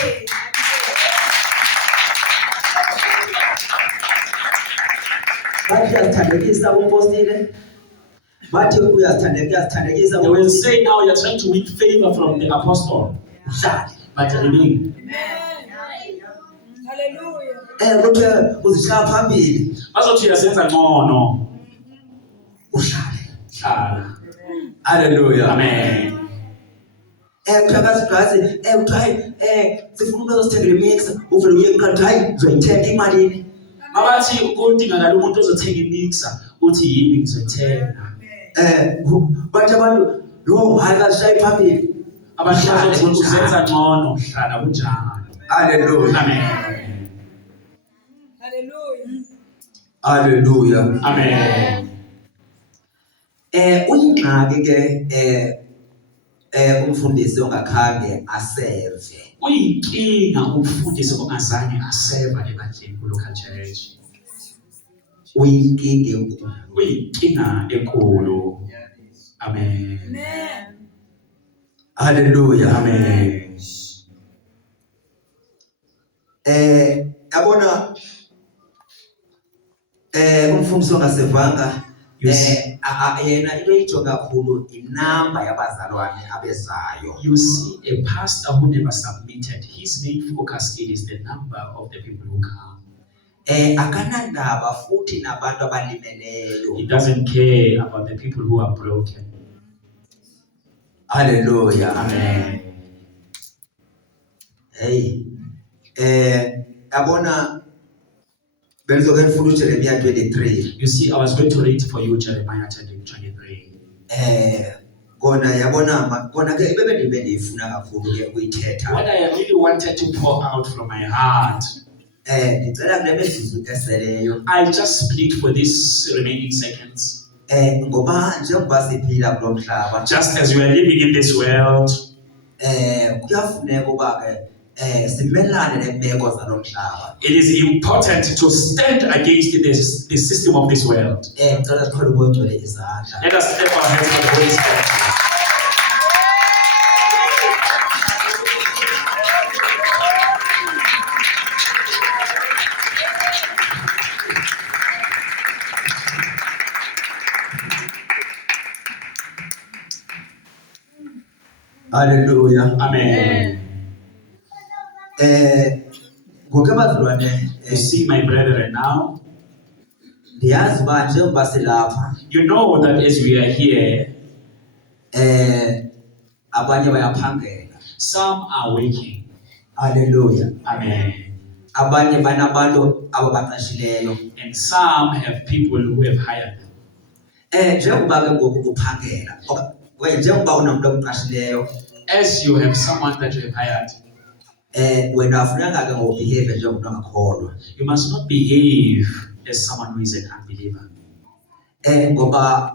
Bathi uyazithandekisa umpostile. Bathi uyazithandekisa They will say now you're trying to win favor from the apostle, uhlale. but remain. Amen. Hallelujah. Kuthiwe uzishaya phambili Bazothi uyasenza ngcono. uhlale. Hlala. Hallelujah. Amen. Kuthiwa sifuna ukuzosithengela imix uvele uye kuqala hayi ngizoyithenga imalini. Mabathi kudingakala umuntu ozothenga imixer, uthi yini ngizoyithenga. Bathi abantu lo hayi kasishayi phambili. Abantu bazothi uzenza ngcono, hlala kunjalo. Hallelujah. Amen. Hallelujah. Hallelujah. Amen. Uyingxaki ke umfundisi ongakhange aseve. Uyinkinga umfundisi ongazange aseva ebandleni ku-local church. Uyinkinga enkulu. Uyinkinga enkulu. Amen. Amen. Hallelujah. Amen. Yabona umfundisi ongasevanga yena into eyijonga kakhulu inamba yabazalwane abezayo. You see, a pastor who never submitted, his main focus is the number of the people who come. Akanandaba futhi nabantu abalimeleyo. He doesn't care about the people who are broken. Hallelujah. Amen. Hey. Yabona belizoke ngifuna uJeremiah 23. You see, I was going to read for you Jeremiah 23. Kona yabona kona ke bendifuna kakhulu ke ukuyithetha. What I really wanted to pour out from my heart, Ngicela kule mizuzu eseleyo. I just split for these remaining seconds. Ngoba njengoba siphila kulo mhlaba. Just as we are living in this world, Kuyafuneka uba ke simelane nemeko zalo mhlaba. it is important to stand against the system of this world. Ngicela siqhele ukugcwele izandla. Let us clap our hands for the Holy Spirit. Hallelujah. Amen. Ngoke bazalwane You see, my brethren, now, ndiyazi uba njengoba silapha you know that as we are here, abanye bayaphangela. some are waking. Hallelujah. Amen. Abanye banabantu ababaqashileyo. And some have people who have hired them. Njengoba ke ngoku uphangela okanye njengoba unamuntu omqashileyo As you have someone that you have hired, wena afuneka ke ngobehave njengomuntu ongakholwa. you must not behave as someone who is an unbeliever. Ngoba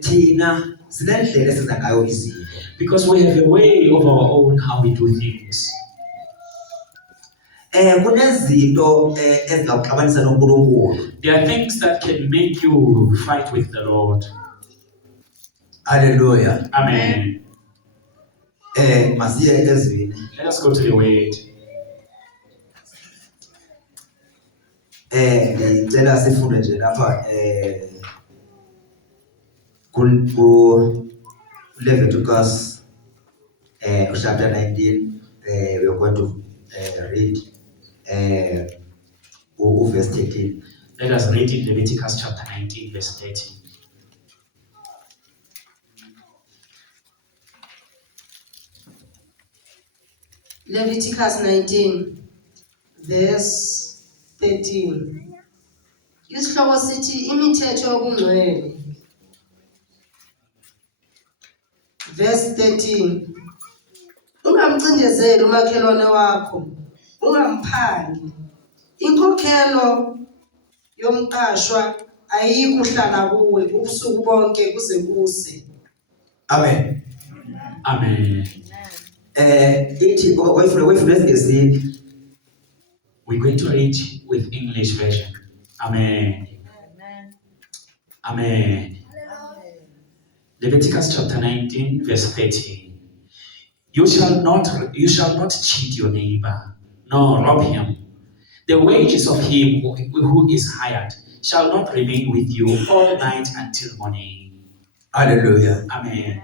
thina sinendlela esenza ngayo izinto. Because we have a way of our own how we do things. Kunezinto ezingakuxabanisa noNkulunkulu. There are things that can make you fight with the Lord. Hallelujah. Amen. Masiye ezwini. Let us go to the word. Ngicela sifunde nje lapha ku Leviticus chapter 19. We are going to read verse 13. Let us read in Leviticus chapter 19, verse 13. Leviticus 19 verse 13. Isihloko sithi imithetho yobungcwele. Verse 13. Ungamcindezeli umakhelwane wakho, ungamphandi. Inkokhelo yomqashwa ayikuhlala kuwe ubusuku bonke kuze kuse. Amen. Amen. Ithi wayifuna ngesini. We're going to read with English version. Amen. Amen. Leviticus chapter 19, verse 13. You shall not cheat your neighbor, nor rob him. The wages of him who is hired shall not remain with you all night until morning. Hallelujah. Amen.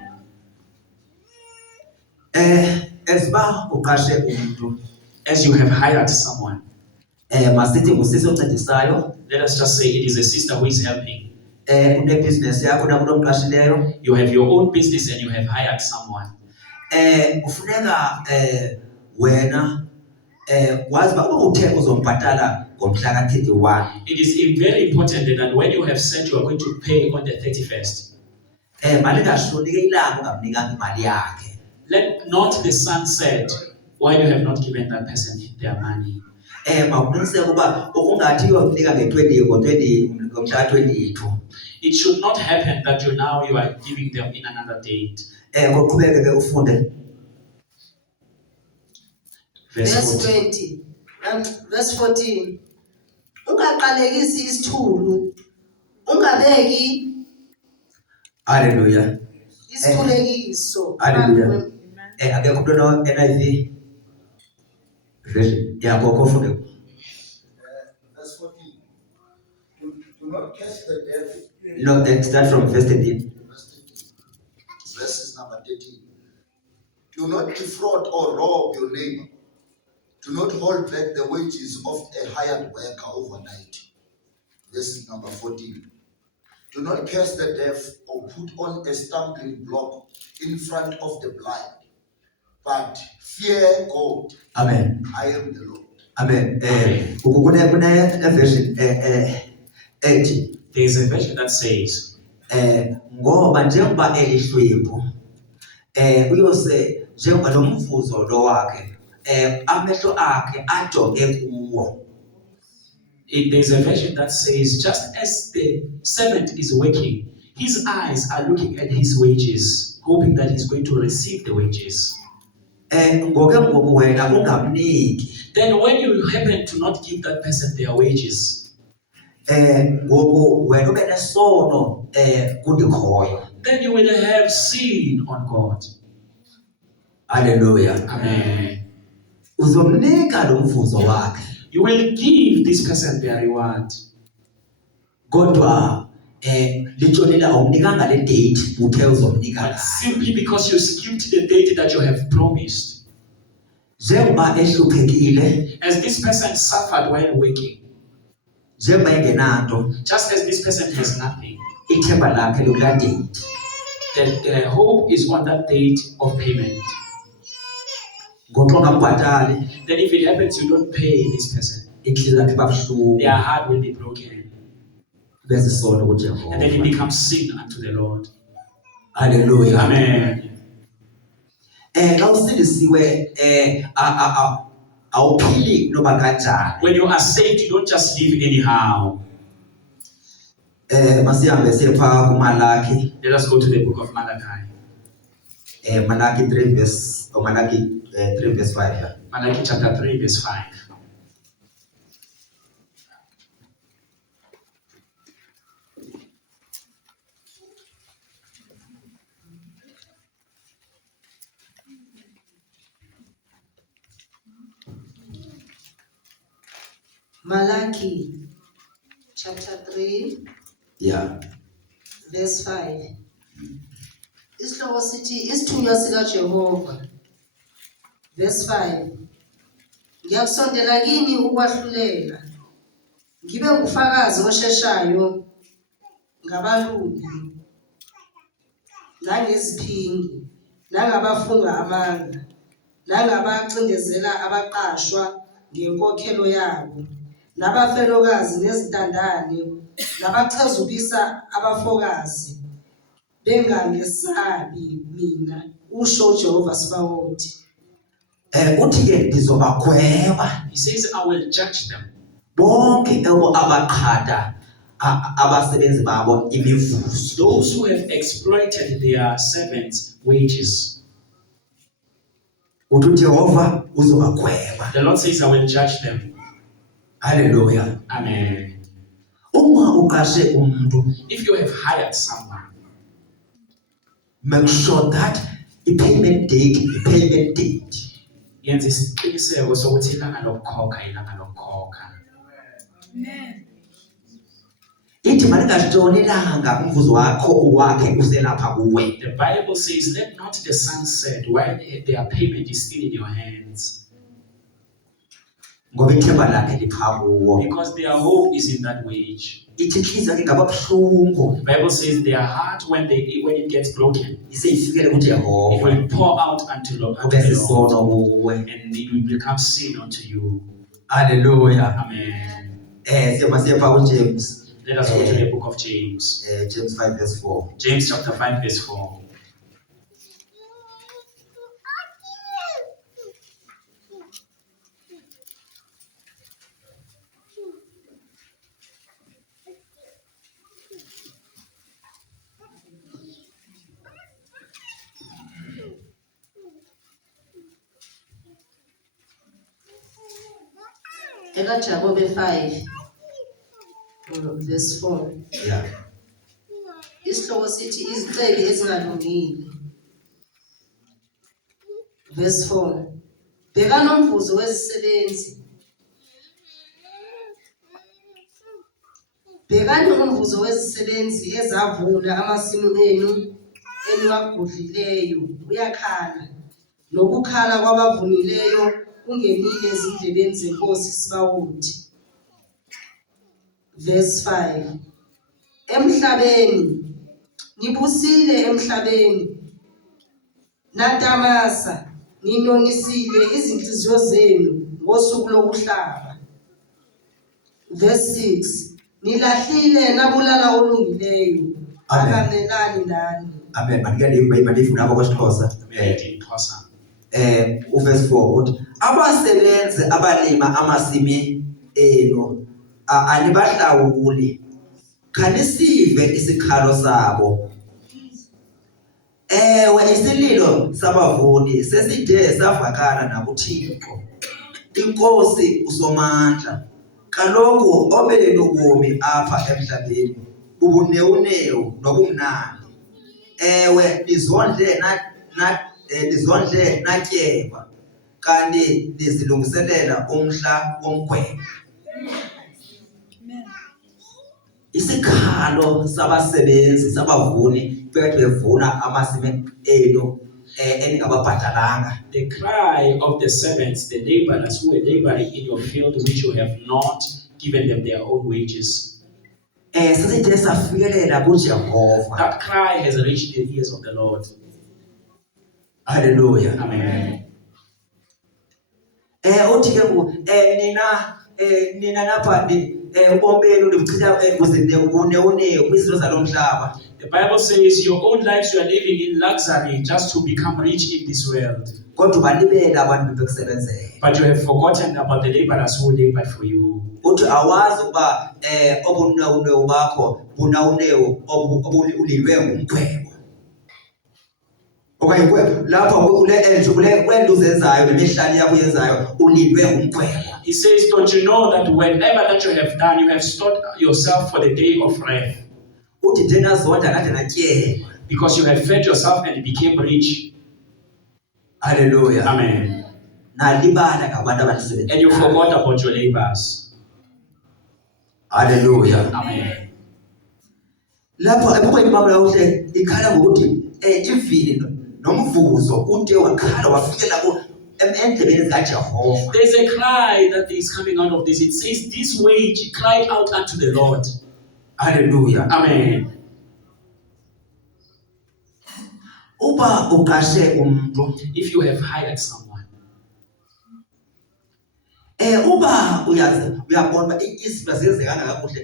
As you have hired someone, masithi ngusisi oncedisayo. let us just say it is a sister who is helping. Business yakho namuntu omqashileyo. You have your own business and you have hired someone. Kufuneka wena wazi ba uthe uzombhatala ngomhla ka-31. It is very important that when you have said you are going to pay on the 31st, malingashoni ke ilanga ungamnikanga imali yakhe. let not the sun set why you have not given that person their money. Makuqiniseke ukuba ungathi uyomnika nge-20 ngomhla ka-22. It should not happen that you are giving them in another date. Koqhubeke ke ufunde. Verse 20 and verse 14. Ungaqalekisi isithulu, ungabeki. Hallelujah. Isithulekiso. Hallelujah. Akekho umuntu NIV version yakho ufunde. Verse 14. Do not curse the devil. No, start from verse 13. Verse number 13. Do not defraud or rob your neighbor. Do not hold back the wages of a hired worker overnight. Verse number 14. Do not curse the deaf or put on a stumbling block in front of the blind, but fear God. Amen. I am the Lord. Amen. Kune version ethi There is a version that says, ngoba njengoba elihlwempu uyose njengoba nomvuzo lo wakhe amehlo akhe ajonge kuwo. There's a version that says, just as the servant is working, his eyes are looking at his wages, hoping that he's going to receive the wages. Ngoke ngoku wena ungamniki. Then when you happen to not give that person their wages, Ngoku wena ube nesono kundikhoyo. then you will have sin on God. Hallelujah. Amen. Uzomnika lo mvuzo wakhe. You will give this person their reward. Kodwa litshonela awumnikanga le date uthe uzomnika But ngayo. simply because you skipped the date that you have promised. Njengoba ehluphekile, As this person suffered while working, njengoba engenanto, just as this person has nothing, ithemba lakhe lokula date. the hope is on that date of payment. Ngoxa ungambhatali, Then if it happens you don't pay this person, inhliziyo yakhe ibabuhlungu. their heart will be broken. Bese isono And then it kuJehova. becomes sin unto the Lord. Hallelujah. Amen. Xa usindisiwe awuphili noba kanjani. When you are saved, you don't just live anyhow. Masihambe siye pha kuMalaki. Let us go to the book of Malachi. Malaki 3 verse 5. Malachi chapter 3, verse 5. Malachi chapter 3 Yeah. verse 5. Isihloko sithi isithunywa sikaJehova. Verse 5. Ngiyakusondela kini ukwahlulela. Ngibe ngufakazi osheshayo ngabalubi, nangeziphingi, nangabafunga amanga, nangabacindezela abaqashwa ngenkokhelo yabo, nabafelokazi nezintandane, nabachezukisa abafokazi, bengangesabi mina, usho uJehova Sabaothi. Uthi ke ngizobagweba He says, I will judge them. bonke abaqhatha abasebenzi babo imivuzo. Those who have exploited their servants' wages. Uthi uJehova uzobagweba. The Lord says, I will judge them. Hallelujah. Amen. Uma uqashe umuntu, If you have hired someone, make sure that i-payment date. yenza isiqiniseko sokuthi ilanga lokukhokha ilanga lokukhokha. Amen. Ithi malingashitshoni ilanga umvuzo wakhe uselapha kuwe. The Bible says, let not the sun set while their payment is still in your hands, Ngoba ithemba lakhe lipha kuwo. because their hope is in that wage. Ithi inhliziyo yakhe ingaba buhlungu The Bible says their heart, when it gets broken, iseyifikele it kuJehova. will pour out unto Kube the Lord, sisono kuwe. and it will become sin unto you. Hallelujah. Amen. Siye pha kuJames. Let us go to the book of James. James 5 verse 4. James chapter 5 verse 4. Jakobe 5, verse 4. Yeah. Isihloko sithi izicebi ezingalungile. Verse 4. Bhekana umvuzo wezisebenzi. Bhekani umvuzo wezisebenzi ezavuna amasimu enu eniwagudlileyo, uyakhala. Nokukhala kwabavunileyo kungenile ezindlebeni zenkosi Sabaothi. Verse 5. Emhlabeni, nibusile emhlabeni, natamasa, ninonisile izinhliziyo zenu ngosuku lokuhlaba. Verse 6. Nilahlile nabulala olungileyo, Amen. akamelani nani. Amen. Mandifuna apha kwesiXhosa. Uverse 4 uthi abasebenzi abalima amasimi enu anibahlawuli, khanisive isikhalo sabo. Ewe isililo sabavuni seside savakala nakuThixo, iNkosi uSomandla. Kaloku obenu ubomi apha emhlabeni ubunewunewu nobumnandi. Ewe nizondle natyeba, kanti nizilungiselela umhla womgwebo. Isikhalo sabasebenzi sabavuni bethi bevuna amasimi enu eningababhatalanga. The cry of the servants, the laborers who were laboring in your field, which you have not given them their own wages. Sesithe safikelela kuJehova. That cry has reached the ears of the Lord. Hallelujah. Amen. Uthi ke nina napha ubombeni ulichitha kuzinewunewu kwizinto zalomhlaba. The Bible says your own lives you are living in luxury just to become rich in this world. Kodwa balibela abantu bekusebenzela. But you have forgotten about the laborers who labored for you. Uthi awazi ukuba obunewunewu bakho bunawunewu obulilwe ngumgwebo. Okanye lapha kule nto uzenzayo nemihlali yakho yenzayo ulilwe ngumgwebo. He says, don't you know that whenever that you have done, you have stored yourself for the day of wrath? Uthi thina zonda kade natyeba. Because you have fed yourself and became rich. Hallelujah. Amen. Nalibala ngabantu abalisebenzisa. And you forgot about your labors. Hallelujah. Amen. Lapho ebukweni bami lawuhle ikhala ngokuthi ivini nomvuzo ude wakhala wafikela endlebeni zikaJehova. There's a cry that is coming out of this. It says, this wage cried out unto the Lord. Hallelujah. Amen. Uba uqashe umuntu If you have hired someone Uba uyabona izinto zenzekanga kakuhle,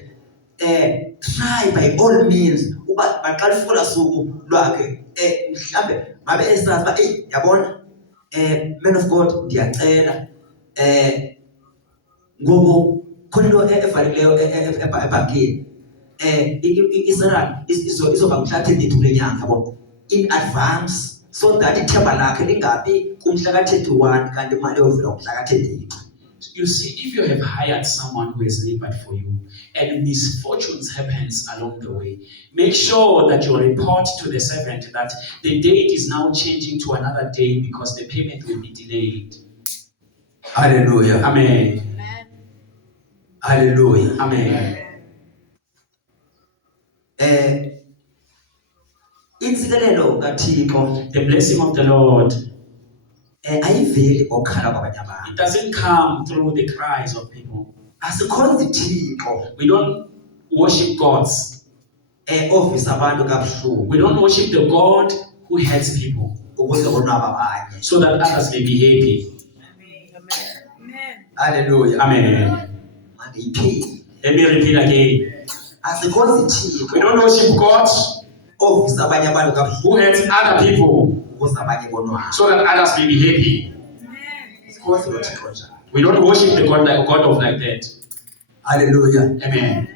try by all means uba maqala ufuna suku lwakhe mhlambe mabe esazi ba yabona man of God ndiyacela ngoba khona into evalileyo ebhankini isara izoba mhla 32 kule nyanga yabo in advance so that ithemba lakhe lingabi kumhla ka-31 kanti imali yovela kumhla ka-32. You see, if you have hired someone who has labored for you and misfortunes happens along the way, make sure that you report to the servant that the date is now changing to another day because the payment will be delayed. Hallelujah. Amen. Hallelujah. Amen. Insikelelo kaThixo, The blessing of the Lord, ayiveli ngokhala kwabanye abantu. it doesn't come through the cries of people. Asikhonzi Thixo We don't worship gods. ovisa abantu kabuhlungu We don't worship the God who hurts people ukuze konwaba abanye. so that others may be happy. Hallelujah. Amen. Mandiyiphile. Let me repeat again. Asikhonzi We Thixo don't worship God ovisa abanye abantu kabuhlungu who hurts other people ukuze abanye konwabe. so that others may be happy. Asikhonzi lo Thixo njalo. We don't worship the God of like that. Hallelujah. Amen.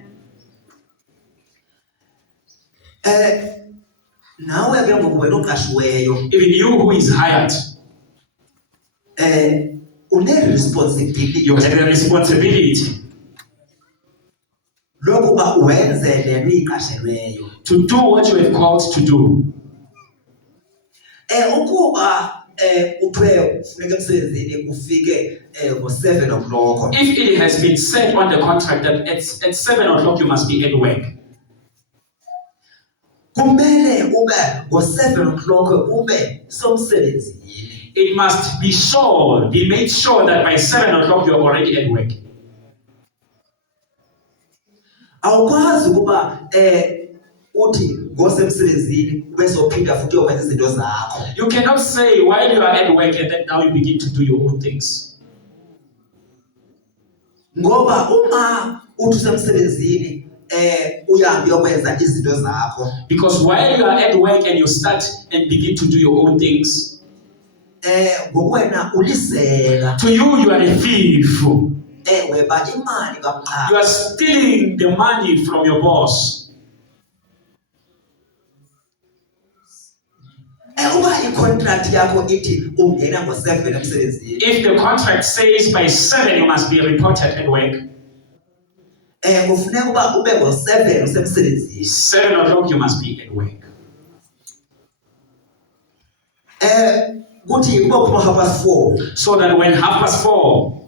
Nawe ke ngoku wena oqashiweyo Even you who is hired, une-responsibility you have a responsibility lokuba wenze le nto uyiqashelweyo. to do what you have called to do. Ukuba uthiwe funeka emsebenzini ufike ngo-7 o'clock, If it has been said on the contract that at 7 o'clock you must be at work, kumele ube ngo-7 o'clock ube somsebenzini. it must be made sure that by 7 o'clock you are already at work. Awukwazi ukuba uthi ngosemsebenzini bese uphinda futhi uyokwenza izinto zakho. You cannot say while you are at work and then now you begin to do your own things. Ngoba uma uthi usemsebenzini uyahambe uyokwenza izinto zakho, Because while you are at work and you start and begin to do your own things, ngokwena ulisela to you are a thief. weba imali You kamqhashi. are stealing the money from your boss. Uba i-contract yakho ithi ungena ngo-7 emsebenzini, If the contract says by 7 you must be reported at work, kufuneka uba ube ngo-7 usemsebenzini. 7 o'clock you must be at work. Kuthi kuba kuphuma 4:30, So that when 4:30,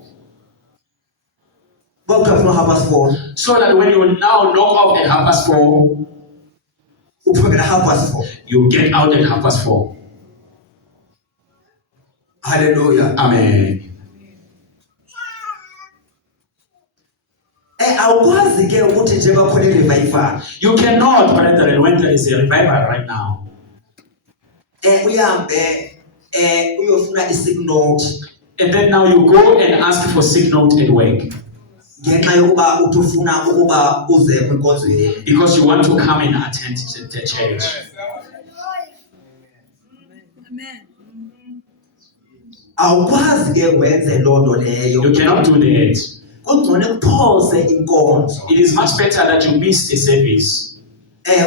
kuba kuphuma 4:30, so that when you now knock off at 4:30, uphumela 4:30. you get out at 4:30. Hallelujah. Amen. Awukwazi ke ukuthi nje bakhona i-revival You cannot, brethren, when there is a revival right now, uhambe uyofuna i-sick note and then now you go and ask for sick note at work ngenxa yokuba uthi ufuna ukuba uze kwinkonzweni. because you want to come and attend the church. Awukwazi ke wenze loo nto leyo. You cannot do that. Kungcono kuphoze inkonzo It is much better that you miss the service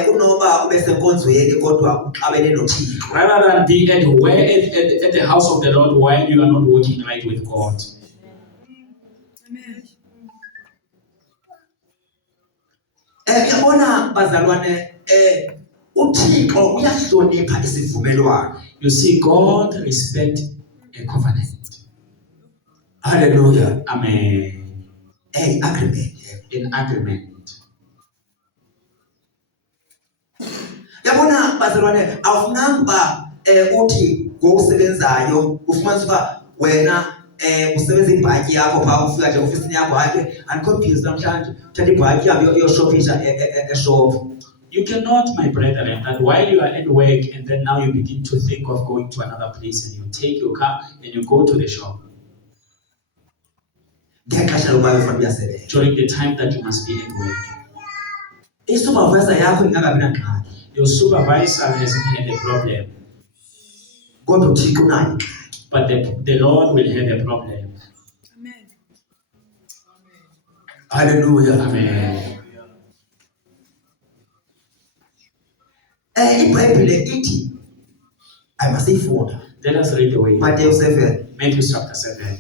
kunoba ube senkonzweni kodwa uxabene noThixo. rather than be at the house of the Lord while you are not working right with God. Yabona bazalwane, uThixo uyahlonipha isivumelwano. You see, God respect a covenant. Hallelujah. Amen. Agreement. An agreement. Yabona bazalwane, awufunanga uba uthi ngowusebenzayo ufumanise uba wena usebenza ibhatyi yakho phaa ufika nje ofisini yakho hayi andikho-busy namhlanje uthatha ibhatyi ihambe uyoshopisha eshop. You cannot, my brethren, that while you are at work and then now you begin to think of going to another place and you take your car and you go to the shop. ngexesha lokuba ufanele uyasebenza. During the time that you must be at work. Isupervisor yakho ingakabi nangxaki. Your supervisor hasn't had a problem, Kodwa uThixo unayo. but the Lord will have a problem. Amen. Hallelujah. Amen. iBhayibhile ithi aymasifunda. Let us read the way. Matthew 7. Matthew chapter 7.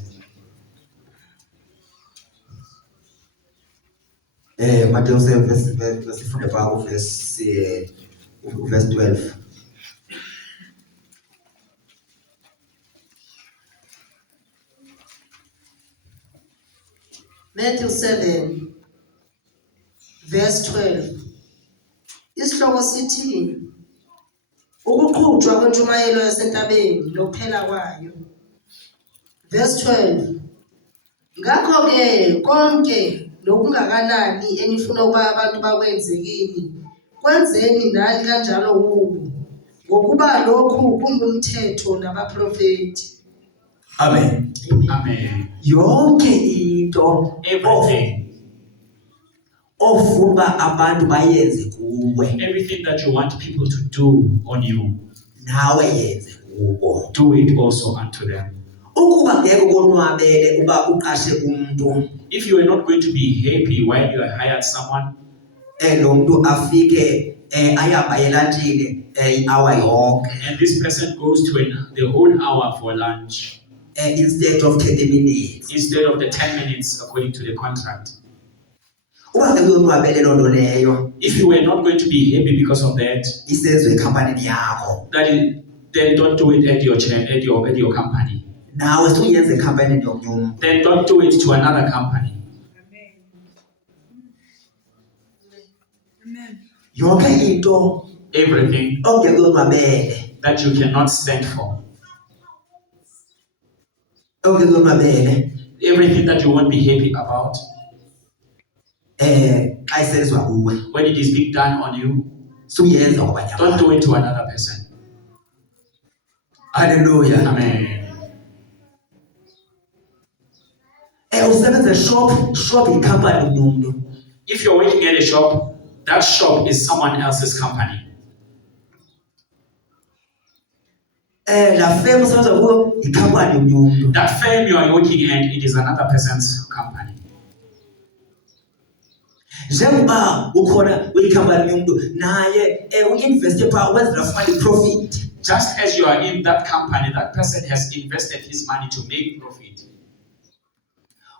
Matthew 7 verse sifunda pha verse 12. Matthew 7 verse 12. Isihloko sithi ukuqhutshwa kwentshumayelo yasentabeni nokuphela kwayo. Verse 12. Ngakho-ke konke lokungakanani enifuna ukuba abantu bakwenze kini, kwenzeni nani kanjalo kubo, ngokuba lokhu kungumthetho nabaprofeti. Amen. Amen. Yonke into Everything. ofuna abantu bayenze kuwe, Everything that you want people to do on you, nawe yenze kubo. do it also unto them. Ukuba ngeke konwabele uba uqashe umuntu, If you are not going to be happy while you have hired someone, lo muntu afike ayamba elantini i-hour yonke and this person goes to the whole hour for lunch instead of 30 minutes. instead of the 10 minutes according to the contract. Uba ngeke konwabele loo nto leyo, If you were not going to be happy because of that, isenziwe ekhampanini yakho, then don't do it at your company. nawe suyenze ekhampanini yomnye umntu. Then don't do it to another company. Amen. Yonke into Everything ongeke konwabele, that you cannot stand for, ongeke konwabele everything that you won't be happy about, xa isenziwa kuwe, when it is being done on you, suyenza kwabanye don't abantu. do it to another person. Hallelujah. Amen. Usebenza shop ikhampani yomnye umntu. If you're working at a shop, that shop is someone else's company. La firm usebenza kuyo ikhampani yomnye umntu. That firm you are working at, it is another person's company. Njengoba ukhona kwikhampani yomntu naye uinveste phaa wenzela afumane profit. Just as you are in that company, that person has invested his money to make profit.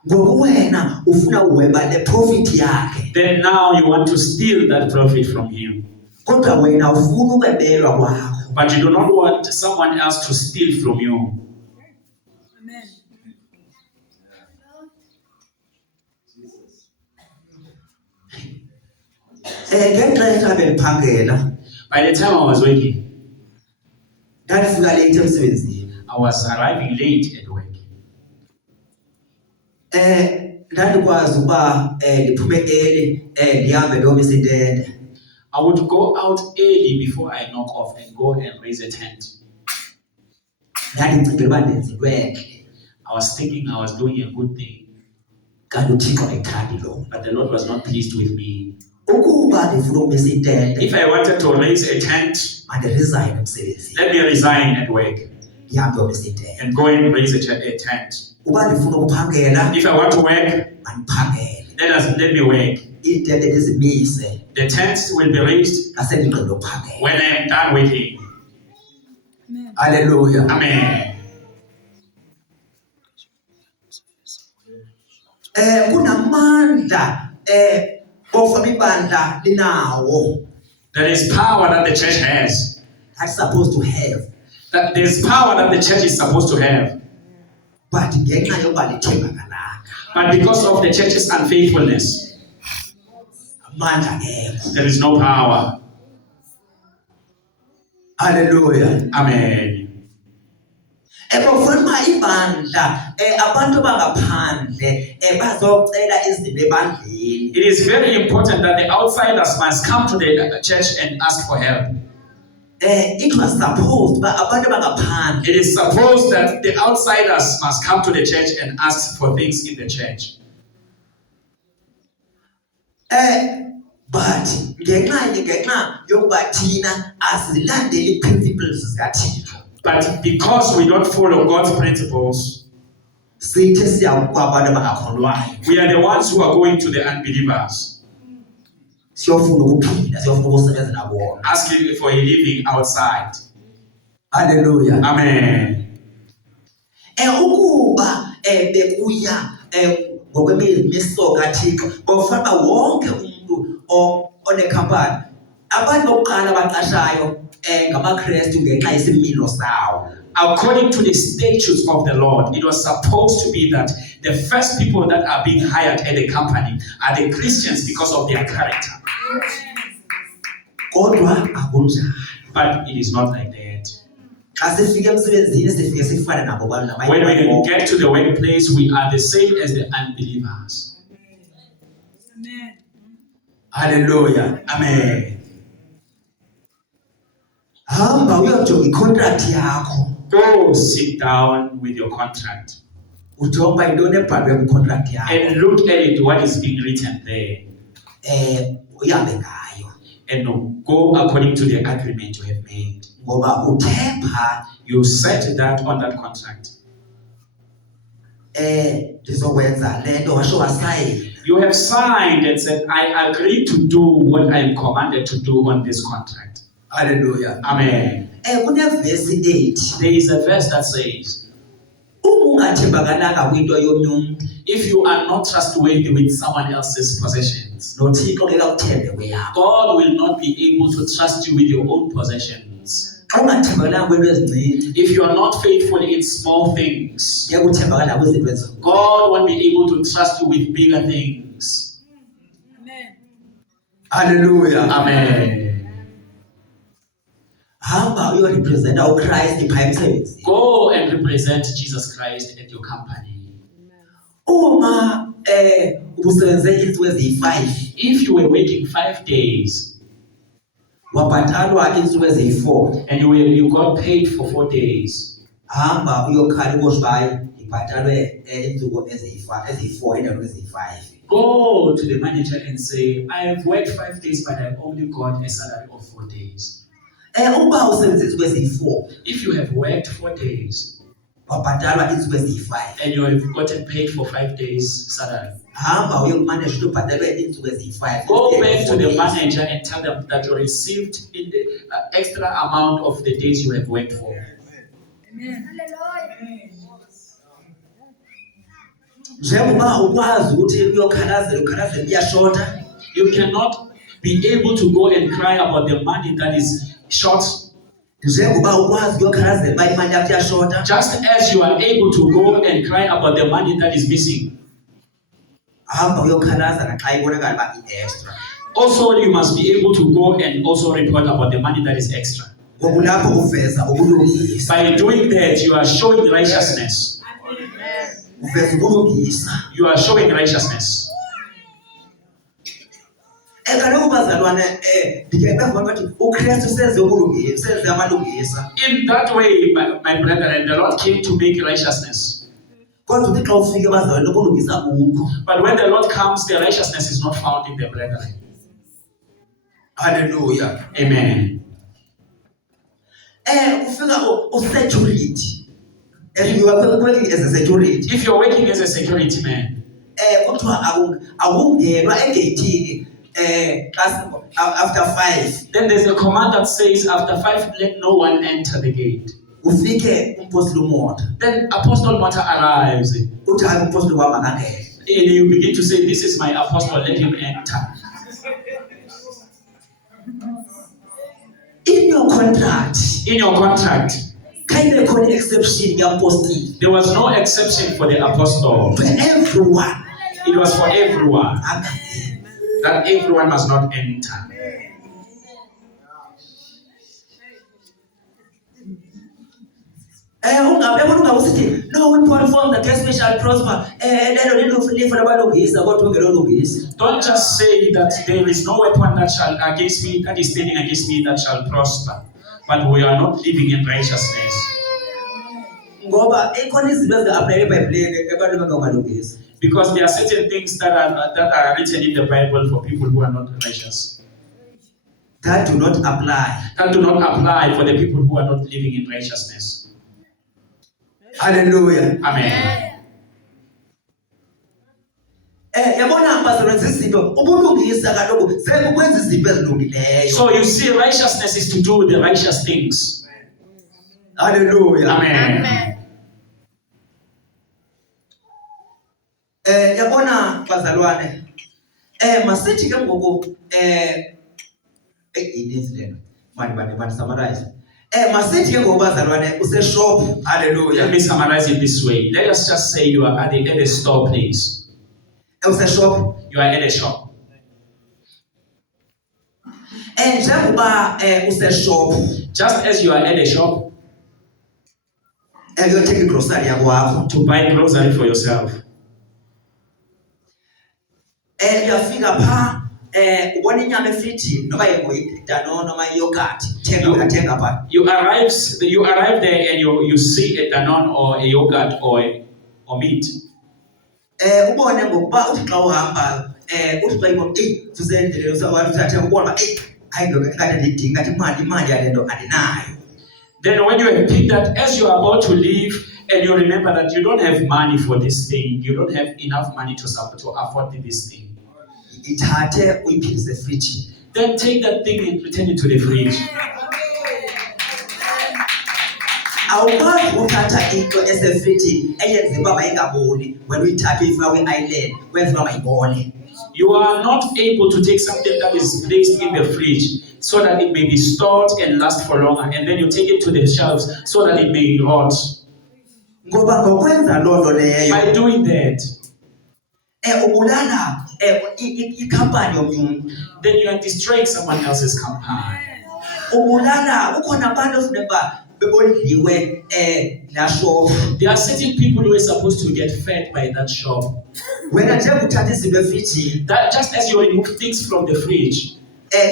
Ngoku wena ufuna uweba le profit yakhe. Then now you want to steal that profit from him. Kodwa wena ufuna ukwebelwa kwakho. But you do not want someone else to steal from you. Amen. Ngexesha bendiphangela By the time I was working, ndandifika late emsebenzini. I was arriving late at work. Ndandikwazi ukuba ndiphume early ndihambe ndiyomisa intente. I would go out early before I knock off and go and raise a tent. Ndandicingela uba ndenza into entle, I was thinking I was doing a good thing, kanti uThixo ayithandi loo. but the Lord was not pleased with me. Ukuba ndifuna ukumisa intente, If I wanted to raise a tent, mandiresign emsebenzini let me resign at work ndihambe ndiyomisa intente. and go and raise a tent. Uba ndifuna ukuphangela, If I want to work, mandiphangele. let me work. Iintente ndizimise The tents will be raised nasendigqibile ukuphangela. when I am done working. Amen. Hallelujah. Amen. Kunamandla ofuna ibandla linawo. There is power that the church has. That's supposed to have. That there's power that the church is supposed to have. But ngenxa yoba lithembakalanga, But because of the church's unfaithfulness, amandla akekho. there is no power. Hallelujah. Amen. Bafuna uba ibandla abantu bangaphandle bazocela izinto ebandleni. It is very important that the outsiders must come to the church and ask for help. it was supposed uba abantu abangaphandle It is supposed that the outsiders must come to the church and ask for things in the church. but ngenxa yokuba thina asilandeli principles zikaThixo, But because we don't follow God's principles, sithi siya kwabantu abangakholwayo, we are the ones who are going to the unbelievers, siyofuna ukuphila, siyofuna ukusebenzela bona. asking for a living outside. Hallelujah. Amen. Ukuba bekuya ngokwemiso kaThixo, bofana wonke umuntu onekhampani, abantu bokuqala abaqashayo ngamaKristu ngenxa yesimilo sawo. According to the statutes of the Lord, it was supposed to be that the first people that are being hired at the company are the Christians because of their character. Kodwa akunjalo. But it is not like that. Xa sifika emsebenzini sifike sifane nabo bantu When we nabanye. get to the workplace, we are the same as the unbelievers. Amen. Hallelujah. Amen. Hamba uyojonga icontract yakho. Go sit down with your contract Ujonga yintoni ebhalwe kwicontract yakho. and look at it, what is being written there, Uyabe ngayo. and go according to the agreement you have made. Ngoba uthepha You set that on that contract. ndizokwenza lento washo wasayina. You have signed and said, I agree to do what I am commanded to do on this contract. Hallelujah. Amen. Kunevesi 8. There is a verse that says, Ungathembakalanga kwinto yomnye umuntu, if you are not trustworthy with someone else's possessions, noThixo ke kakuthembe kweyakho. God will not be able to trust you with your own possessions. Xa ungathembakalanga kwinto ezincinci, If you are not faithful in small things, ngeke uthembakala kwizinto ezinkulu. God won't be able to trust you with bigger things. Amen. Hallelujah. Amen. Hamba uyorepresenta uKristu phaa emsebenzini. Go and represent Jesus Christ at your company. Uma ubusebenze iintsuku eziyi-5, If you were working 5 days wabhatalwa iintsuku eziyi-4, and you got paid for 4 days, hamba uyokhala ubosho bayi ibhatalwe iintsuku eziyi-4 endaweni eziyi-5. go to the manager and say, I have worked 5 days, but I've only got a salary of 4 days. Uba usebenze iintsuku eziyi-4 If you have worked 4 days wabhatalwa iintsuku eziyi-5, and you have gotten paid for 5 days salary, hamba uyokumaneja ukuthi ubhatalwe iintsuku eziyi-5. go back to the manager and tell them that you received in the extra amount of the days you have worked for. Amen. Njengoba ukwazi ukuthi ukhalazela iyashota, You cannot be able to go and cry about the money that is short, njengoba ukwazi ukuyokhalazela uba imali yakho iyashota, just as you are able to go and cry about the money that is missing. hamba uyokhalaza naxa ibonakala uba i-extra. Also, you must be able to go and also report about the money that is extra. Ngokulapho uveza ubulungisa, By doing that, you are showing righteousness. uveza ubulungisa. You are showing righteousness. Kaloku bazalwane, ndikhe ndavuka bathi uKristu senze ubulungisa, senze amalungisa. In that way, my brethren, the Lord came to make righteousness. Kodwa uthi xa ufike bazalwane ubulungisa bukho. But when the Lord comes, the righteousness is not found in the brethren. Hallelujah. Amen. Ufika u-security. And you are working as a security. If you're working as a security man, Kuthiwa awungenwa egeyithini after 5. then there's a command that says, after 5, let no one enter the gate. Ufike umpostile umoto. Then Apostle Martha arrives, and Uthi hayi umpostile wam akangene. you begin to say, this is my apostle, let him enter. In your contract, In your contract, kayibekho khona i-exception kampostile. there was no exception for the apostle. To everyone. It was for everyone, Akangene. that everyone must not enter. Ungawusithi no weapon formed against me shall prosper. Lelo lifa labalungisa kodwa ungelolungisa. Don't just say that there is no weapon that shall against me, that is standing against me, that shall prosper. but we are not living in righteousness. Ngoba ikhona izinto ezinga-apply eBhayibhelini ebantwini abangabalungisi. Because there are certain things that are written in the Bible for people who are not righteous. That do not apply. That do not apply for the people who are not living in righteousness. Hallelujah. Amen. Yabona bazalwane izinto ubulungisa kaloku sekukwenza izinto ezilungileyo. So you see, righteousness is to do the righteous things. Hallelujah. Amen. Yabona bazalwane masithi ke ngoku idizileno manje summarize. Masithi ke ngoku bazalwane use-shop. Hallelujah. Let me summarize it this way. Let us just say you are at a store place. Use-shop. You are at a shop. Njengoba use-shop, Just as you are at a shop uyothenga igrocery yakwakho, to buy grocery for yourself. uyafika phaa ubona inyama efrijini noba yiDanone noma iyogurt, uyathenga phaa. You arrive there and you see a Danone or a yogurt or meat. Ubone ngokuba uthi xa uhamba uthi xa ibona kusendleleni usathenga ubona hayi ndoda kade ndidinga ngathi imali yale nto andinayo. Then when you have picked that, as you are about to leave, and you remember that you don't have money for this thing, you don't have enough money to afford this thing. Ithathe uyiphindise efrijini. Then take that thing and return it to the fridge. Awukwazi uthatha into esefrijini eyenza uba mayingaboli wena uyithathe uyifake kwi-island wenza uba mayibole. You are not able to take something that is placed in the fridge so that it may be stored and last for longer, and then you take it to the shelves so that it may rot. Ngoba ngokwenza loo nto leyo By doing that, ubulala ikhampani yomnye umuntu. then you are destroying someone else's company. Ubulala ukhona abantu ofuneka uba bebondliwe laa shop. There are certain people who are supposed to get fed by that shop. Wena nje uthatha izinto efrijini That just as you remove things from the fridge,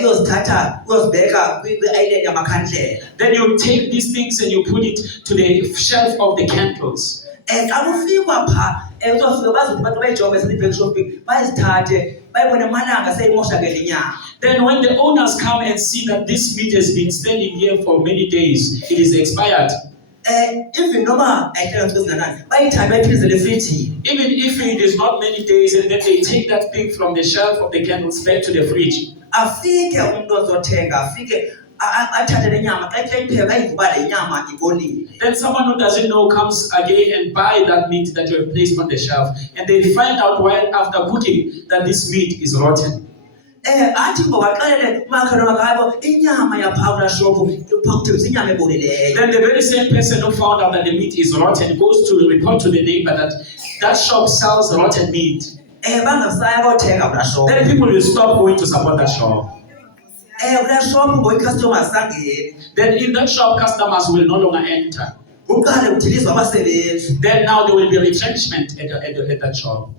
uyozithatha uyozibeka kwi-island yamakhandlela. then you take these things and you put it to the shelf of the candles. Xa kufikwa phaa uzofika bazothi bantu bayijonge sezibheki shopping bayizithathe bayibone amalanga seyimoshakele inyama. Then when the owners come and see that this meat has been standing here for many days, it is expired. Even noma ayihlala ntsuku ezinganani bayithathe bayiphindisele efrijini. Even if it is not many days, and then they take that thing from the shelf of the candles back to the fridge. Afike umuntu ozothenga afike athathe le nyama xa ipheka ayivuba le nyama ibolile. Then someone who doesn't know comes again and buy that meat that you have placed on the shelf, and they find out while after cooking that this meat is rotten. Athi ngobaxelele umakhelwane wakho inyama yaphaa kulaa shop kuthengisa inyama ebolileyo. Then the very same person who found out that the meat is rotten goes to report to the neighbor that that shop sells rotten meat. Bangasaya kothenga kulaa shop. Then people will stop going to support that shop. Kulaa shop ngoku i-customers sangeni. Then in that shop, customers will no longer enter. Kuqale kudilizwa abasebenzi. Then now there will be a retrenchment at that shop.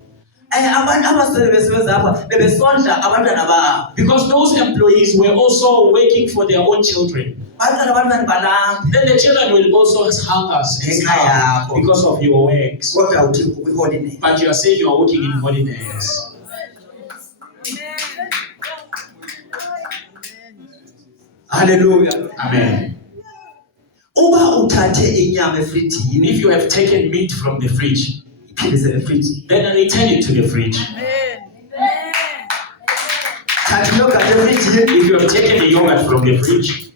Abantu abasebenza apha bebesondla abantwana babo. Because those employees were also working for their own children. Baqala abantwana balamba. Then the children will also hunger because of your works. Kodwa uthi ukwi-holiday. But you are saying you are working in holidays. Hallelujah. Amen. Uba uthathe inyama efrijini, If you have taken meat from the fridge, iphindisele efrijini. then return it to the fridge. Thatha iyogurt efrijini, If you have taken the yogurt from the fridge,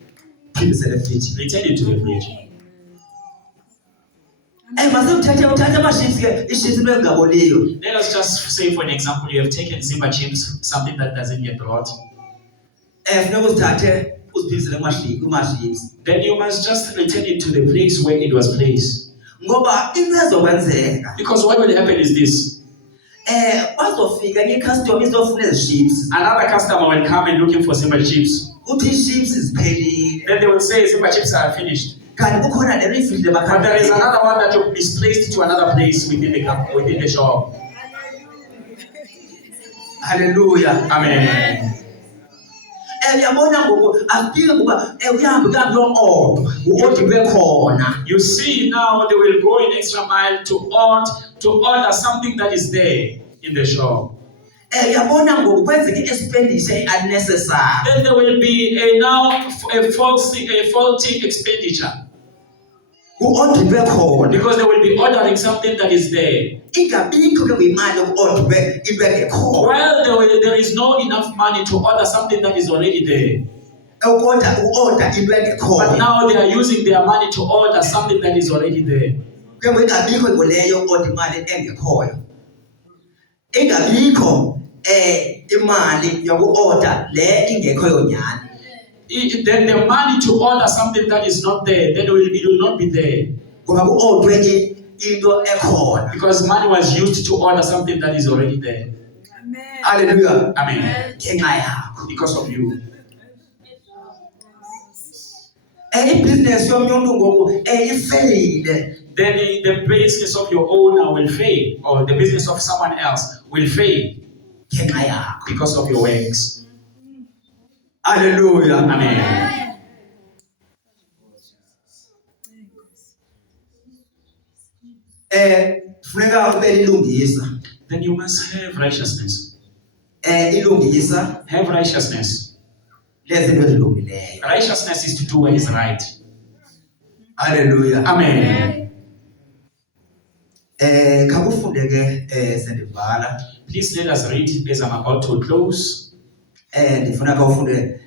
iphindisele efrijini. return it to the fridge. Masewuthathe ama-chips ke, i-chips into ezingaboliyo. Let us just say, for an example, you have taken Zimba chips, something that doesn't get rot. Funeka uzithathe uziphindisele kuma-chips. Then you must just return it to the place where it was placed. Ngoba into ezokwenzeka, Because what will happen is this. bazofika nge-custom izofuna ezi chips. Another customer will come and looking for Zimba chips. Uthi i-chips ziphelile. Then they will say, Zimba chips are finished. Kanti kukhona le refilled But there is emakhandlela. another one that you misplaced to another place within the shop. Hallelujah. Amen. uyabona ngoku afike ngoba uyahambe odwa uthi bekhona. You see now they will go an extra mile to order something that is there in the shop. Uyabona ngoku kwenzeke expenditure unnecessary. Then there will be a faulty expenditure. Uthi bekhona. Because they will be ordering something that is there. Ingabikho ke imali ukodwe ibekho. Well, there is no enough money to order something that is already there. Ukodwa uorder ibekho. But now they are using their money to order something that is already there. Ke ingabikho ngoleyo ukodwa imali engekhoyo. Ingabikho imali yokuorder le ingekhoyo nyani. Then the money to order something that is not there, then it will not be there. Ngoba kuodwe into ekhona. Because money was used to order something that is already there. Amen. Hallelujah. Amen. Ngenxa yakho. Because of you. Business yomuntu ngoku ifeyile. Then the business of your owner will fail, or the business of someone else will fail Ngenxa yakho. because of your works. Hallelujah. Amen. Funeka ube lilungisa. Then you must have righteousness. Ilungisa Have righteousness. lezinto ezilungileyo. Righteousness is to do what is right. Hallelujah. Amen. Kakufunde ke sendivala. Please let us read as I'm about to close. Ndifuna kawufunde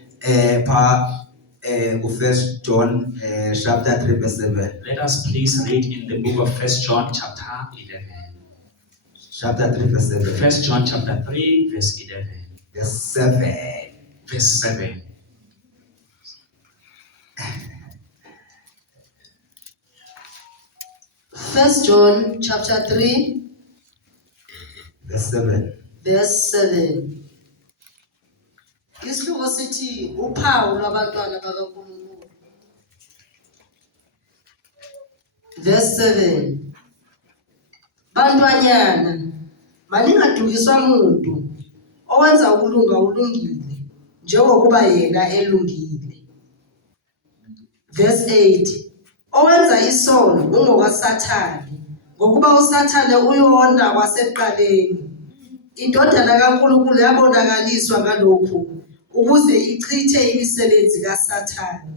ku 1 John chapter 3 verse 7. Let us please read in the book of 1 John chapter 11. Chapter 3 verse 7. 1 John chapter 3 verse 11. Verse 7. Verse 7. First John chapter 3 Verse 7. verse 7. Isihloko sithi uphawu lwabantwana bakaNkulunkulu. Verse 7. Bantwanyana, maningadukiswa muntu owenza ukulunga ulungile njengokuba yena elungile. Verse 8. Owenza isono ungokwaSathane, ngokuba uSathane uyona kwasekuqaleni. Indodana kaNkulunkulu yabonakaliswa ngalokhu ukuze ichithe imisebenzi kaSathane.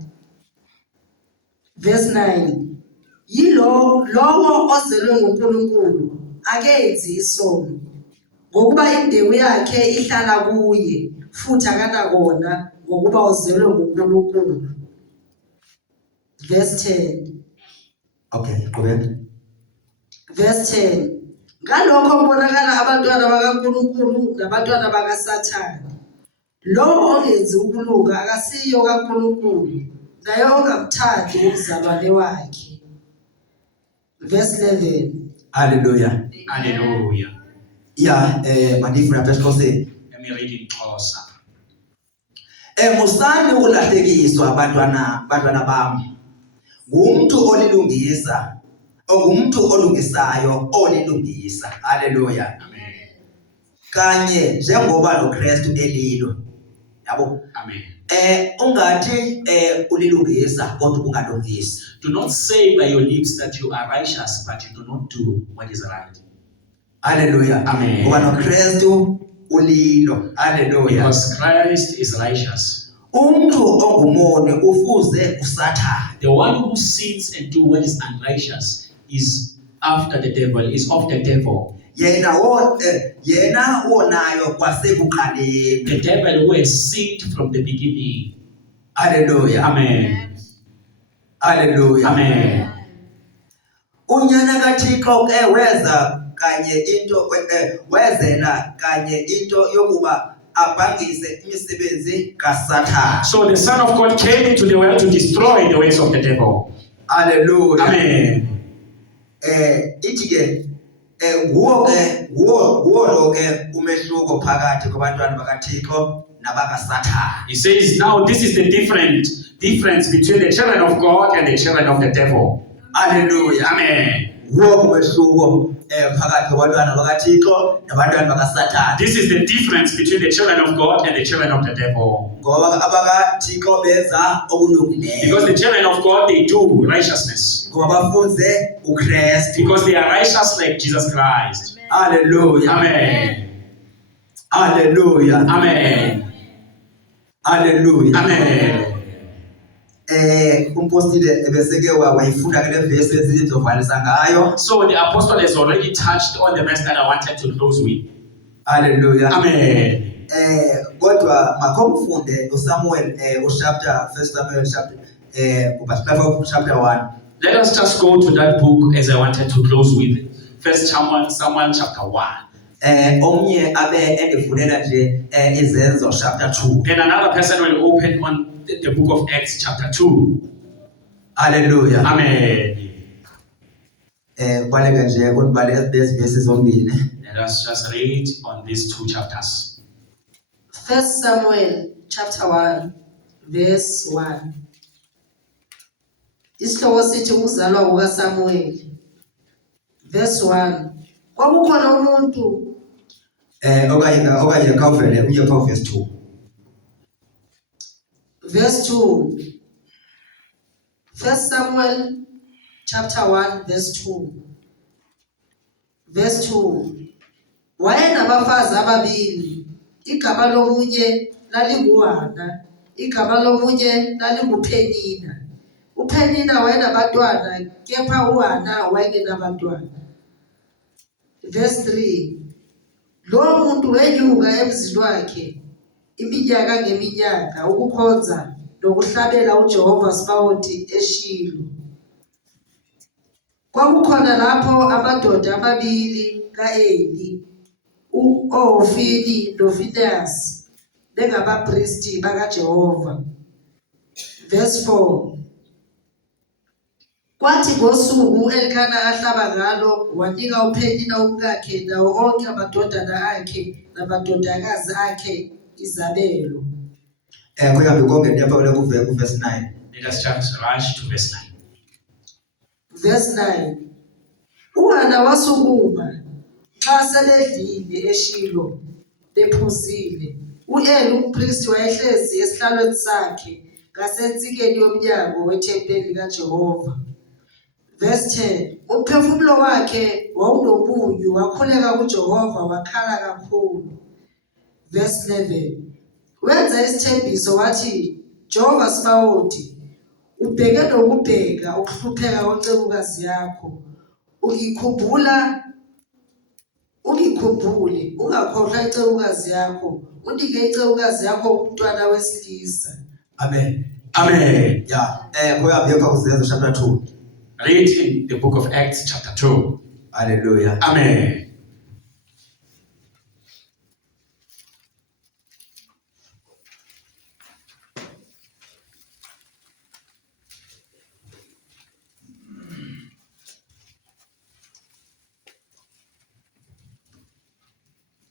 Verse 9. Lowo ozelwe nguNkulunkulu akenzi isono, ngokuba imbewu yakhe ihlala kuye futhi akanakona ngokuba uzelwe nguNkulunkulu. Verse 10. Okay, qhubeka. Verse 10. Ngalokho kubonakala abantwana bakaNkulunkulu nabantwana bakaSathane. Lo ongenzi ukulunga akasiyo kaNkulunkulu, naye ongamthandi umzalwane wakhe. Verse 11. Hallelujah. Hallelujah. Yeah, mandifuna apha esiXhoseni. Let me read in Xhosa. Musani ukulahlekiswa bantwana bam. Ngumuntu olilungisa, ngumuntu olungisayo olilungisa. Hallelujah. Amen. Kanye njengoba noKristu elilo. Yabo. Amen. Ungathi ulilungisa kodwa ungalungisi. Do not say by your lips that you are righteous, but you do not do what is right. Hallelujah. Amen. Ngoba noKristu ulilo. Hallelujah. Because Christ is righteous. Umuntu ongumoni ufuze uSathane. The one who sins and do what is unrighteous is after the devil, is of the devil. Yena wonayo kwasekuqaleni. The devil who has sinned from the beginning. Hallelujah. Amen. Hallelujah. Amen. Unyana kaThixo ke wezela kanye into yokuba abhangise imisebenzi kaSathane. So the Son of God came into the world to destroy the works of the devil. Hallelujah. Amen. Ithi ke nguwo lo ke umehluko phakathi kwabantwana bakaThixo nabakaSathane. He says now this is the difference between the children of God and the children of the devil. Hallelujah. Amen. This is the difference between the children of God and the children of the devil. Because the children of God, they do righteousness. Because they are righteous like Jesus Christ. Hallelujah. Amen. Hallelujah. Amen. Hallelujah. Amen. Umpostile ebeseke wayifunda kule verse ezizovalisa ngayo. So the apostle has already touched on the verse that I wanted to close with. Hallelujah. Amen. Kodwa makomfunde uSamuel chapter 1 Samuel chapter 1. Let us just go to that book as I wanted to close with 1 Samuel chapter 1. Omnye abe endivulela nje Izenzo chapter 2. And another person will open on the book of Acts chapter 2. Hallelujah. Amen. Baleke nje kodibale verses zombili. Let us just read on these two chapters. 1 Samuel chapter 1 verse 1. Isihloko sithi ukuzalwa kukaSamuel. Verse 1. Kwakukhona umuntu okanye khawuvele uye pha verse 2. Verse 2. 1 Samuel chapter 1 verse 2. Verse 2. Wayenabafazi ababili, igama lomunye lalinguHana, igama lomunye lalinguPenina. uPenina wayenabantwana, kepha uHana wayengenabantwana. Verse 3. Lo muntu wenyuka emzini wakhe iminyaka ngeminyaka ukukhonza nokuhlabela uJehova Sabaothi eShilo. Kwakukhona lapho amadoda amabili kaEli, uHofini noFinehasi, bengabapristi bakaJehova. Verse 4. Kwathi ngosuku Elkana ahlaba ngalo, wanika uPenina umkakhe nawo onke amadodana akhe namadodakazi akhe izabelo. Kuyabe konke lapha ku verse 9. Let us just rush to verse 9. Verse 9. uHana wasukuma xa sebedlile eShilo bephuzile. uEli umpristi wayehlezi esihlalweni sakhe ngasensikeni yomnyango wethempeli kaJehova. Verse 10. Umphefumulo wakhe wawunomunyu, wakhuleka kuJehova wakhala kakhulu. Verse 11. Wenza isithembiso wathi, Jehova Sabaothi, ubheke nokubheka ukuhlupheka kwencekukazi yakho. Ungikhumbule, ungakhohlwa incekukazi yakho. Unike incekukazi yakho umntwana wesilisa. Amen. Amen. Yeah. Kuyabe pha kuZenzo chapter 2. Read in the book of Acts chapter 2. Hallelujah. Amen.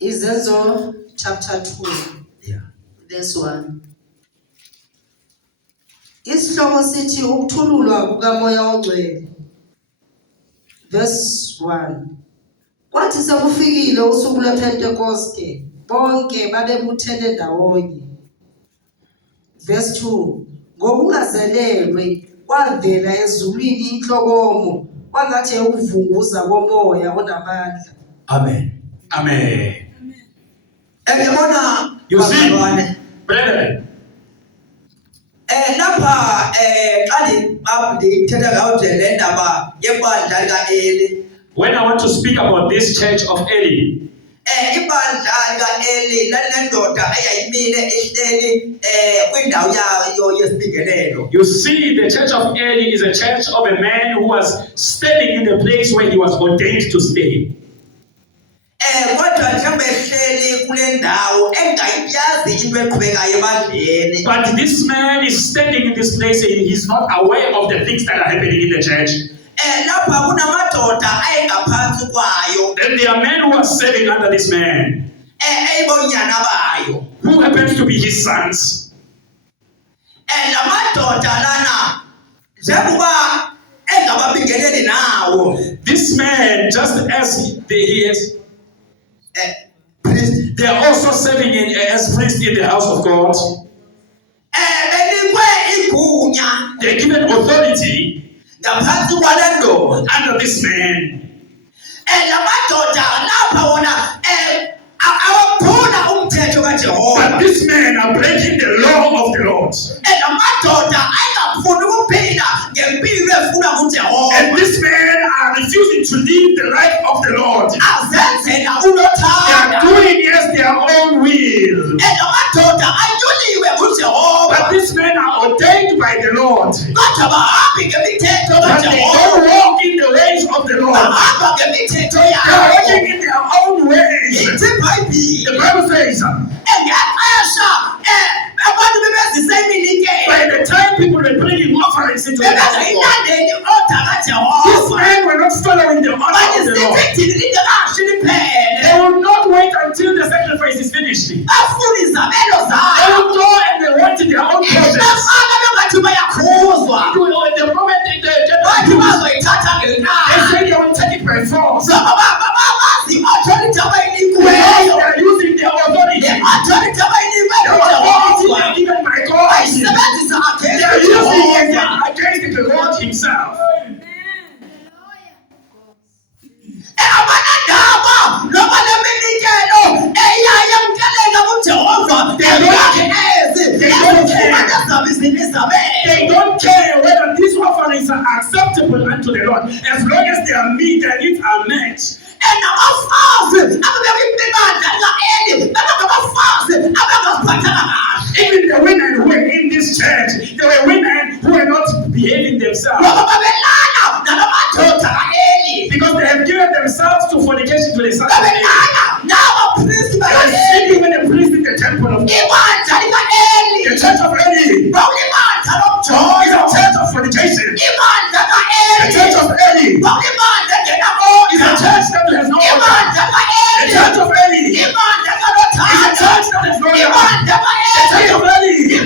Izenzo chapter 2 Yeah. verse 1. Isihloko sithi ukuthululwa kukaMoya oNgcwele. Verse 1. Kwathi sekufikile usuku lwePentekoste, bonke babebuthene ndawonye. Verse 2. Ngokungazelelwe kwavela ezulwini inhlokomo, kwangathi ukuvunguza komoya onamandla. Amen. Amen. Yabona You see, brethren, lapha xa ndithetha ngayo le ndaba yebandla likaEli. when I want to speak about this church of Eli, ibandla likaEli lalendoda eyayimile ihleli kwindawo yayo yesibingelelo. you see the church of Eli is a church of a man who was standing in the place where he was ordained to stay. Kodwa njengoba ehleli kule ndawo engayazi into eqhubekayo ebandleni. But this man is standing in this place and he's not aware of the things that are happening in the church. Lapha kunamadoda ayengaphansi kwayo. And there are men who are serving under this man, eyibonyana bayo. who happens to be his sons. La madoda lana njengoba This man, just as he is, they are also serving as priests in the house of God. They're given authority under this man. But these men are breaking the law of the Lord. And these men are refusing to live the life of the Lord. They are doing their own will. But these men are ordained by the Lord. But they don't walk in the ways of the Lord. They are walking in their own ways. The Bible says, by the time people were bringing offerings into the house of God, these men were not following the order of the Lord. They will not wait until the sacrifice is finished. They will go and they want their own process. The moment they say they will take it by force. They are using their authority. The authority they are given by God. They are using it against the Lord Himself. They don't care whether these offerings are acceptable unto the Lord, as long as their needs are met. Even the women who were in this church, there were women who were not behaving themselves because they have given themselves to fornication to the sons of Eli. They are sleeping with the priest in the temple of God. The church of Eli is a church of fornication. The church of Eli is a church that has no order. The church of Eli is a church that has no order. The church of Eli is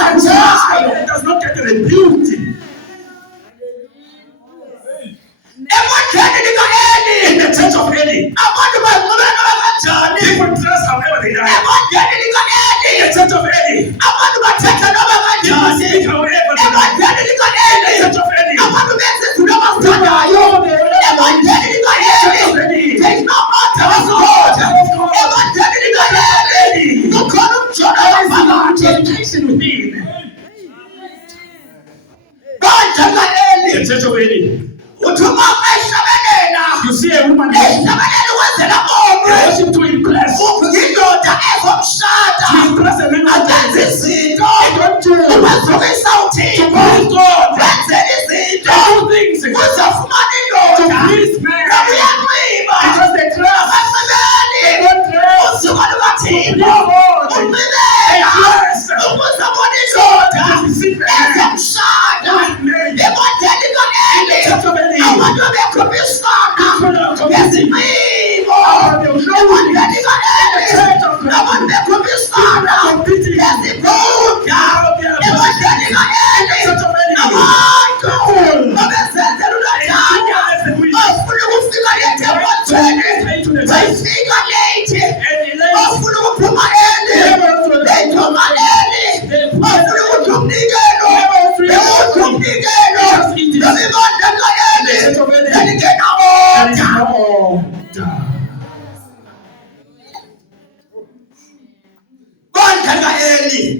a church that does not get rebuked. In the church of Eli, people dress however they like. In the church of Eli, people speak however they like. In the church of Eli, the church of Eli. You see a woman worship to impress. To impress a man of God. They don't do to praise God. They do things to please men. Because they trust. They don't trust. To please God. They trust. God to deceive men.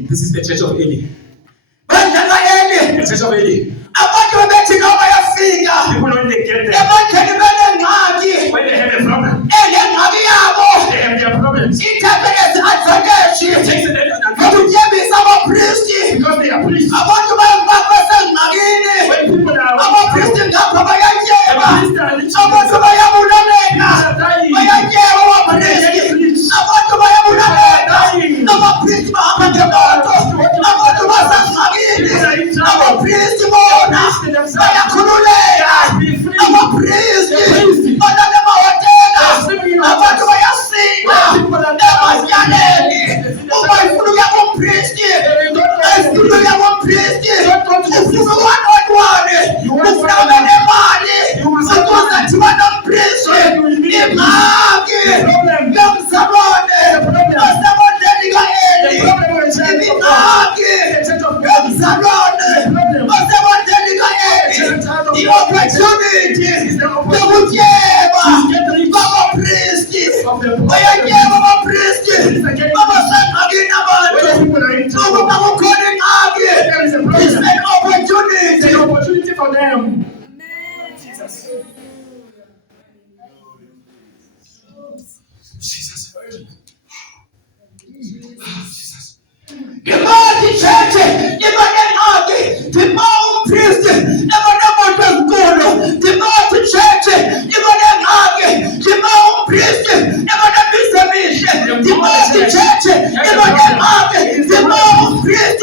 This is the church of Eli. The church of Eli. People when they get there, when they have a problem, they have their problems. It takes an advantage because they are priests. When people are bayanyeba abapristi abasengxakini abantu ukuba kukhona ingxaki. It's an opportunity. It's an opportunity for them. Jesus. Imagine church, imagine the priest, the church, priest,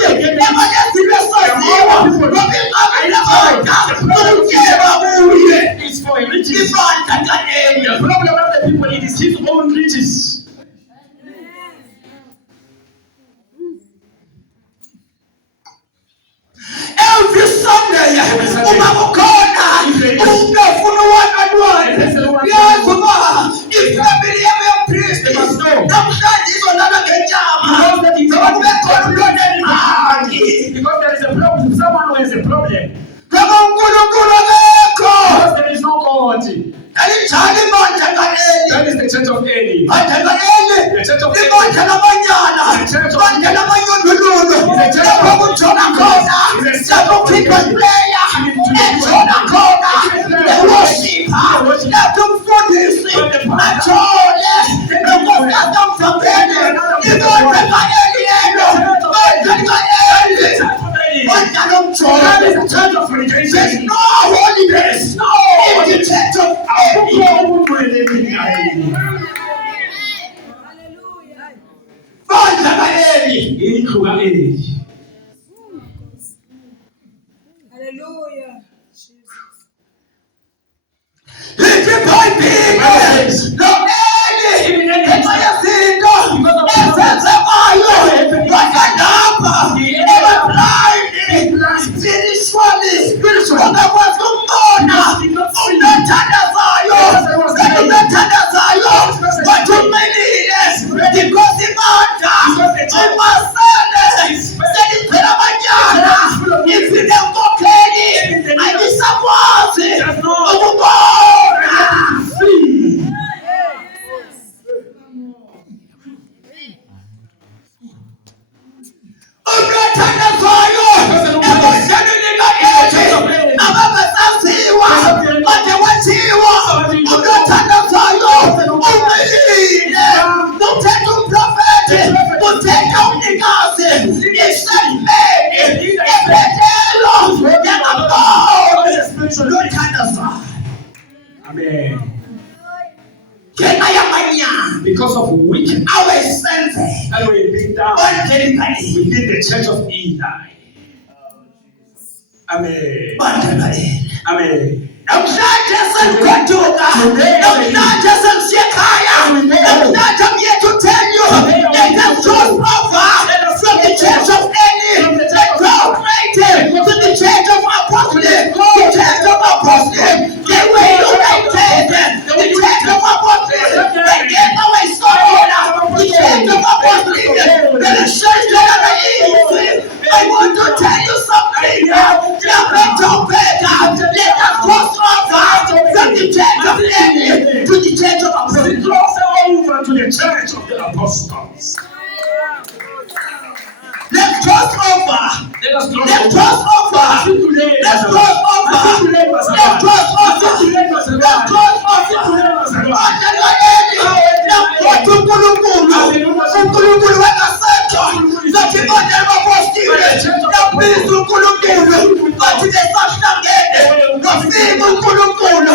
It's for riches. The problem of the people, it is his own riches. Every Sunday, umabukhona ungafuna one-on-one. Yazuba, ifamily priest namhlanje izolala ngenyama ngoba kube khona umntwana elimali. Because there is a problem, someone who has a problem. Ngoba uNkulunkulu akekho. Because there is no God. Alinjani ibandla kaEli. That is the church of Eli. Ibandla kaEli libandla lamanyala, ibandla lamanyundululu. Lapho kujona khona, lapho kukhipha iplayer, ejona khona, eworshipper, lapho umfundisi ajole, nonkosikazi amfambele. Ibandla kaEli yelo, ibandla kaEli. Ibandla lomjolo. That is the church of fornication. There's no holiness in the church of Eli. Bandla kaEli. Indlu kaEli. Hallelujah. Lithi iBhayibhile lo-Eli ngenxa yezinto ezenzekayo wakanapha eba-blind spiritually ongakwazi ukumbona unothandazayo wathi umilile because ibandla umasele seliphela amanyana ifike enkokheli ayisakwazi ukubona. Unothandazayo ebandleni likaEli ababesaziwa kade wathiwa unothandazayo umilile uthetha umprofethi uthetha umnikazi iselimeni ephethelo yangaboni unothandazayo. Amen. Ngenxa yamanyana Because of wickedness awesenze that were being done bandleni kaEli. within the church of Eli. Amen. Bandla kaEli. Amen. Namhlanje sengikhoduka, namhlanje sengisiya ekhaya, namhlanje I'm here to tell you, let us cross over from the church of Eli, let go created to the church of Apostles, the church of Apostles, they were united, the church of Apostles, they gave away sorrow, the church of Apostles, the church that are easy. I want to tell you something, let us cross over from the church of Eli to the church of Apostles. Cross over to the church of the apostles. Let's cross over. Let us cross Let's cross over. Let's cross over. Let's cross over. Let's cross over. Watu uNkulunkulu wakasetha zathi ibandla labapostile nabiza uNkulunkulu bathi besahlangene nofika uNkulunkulu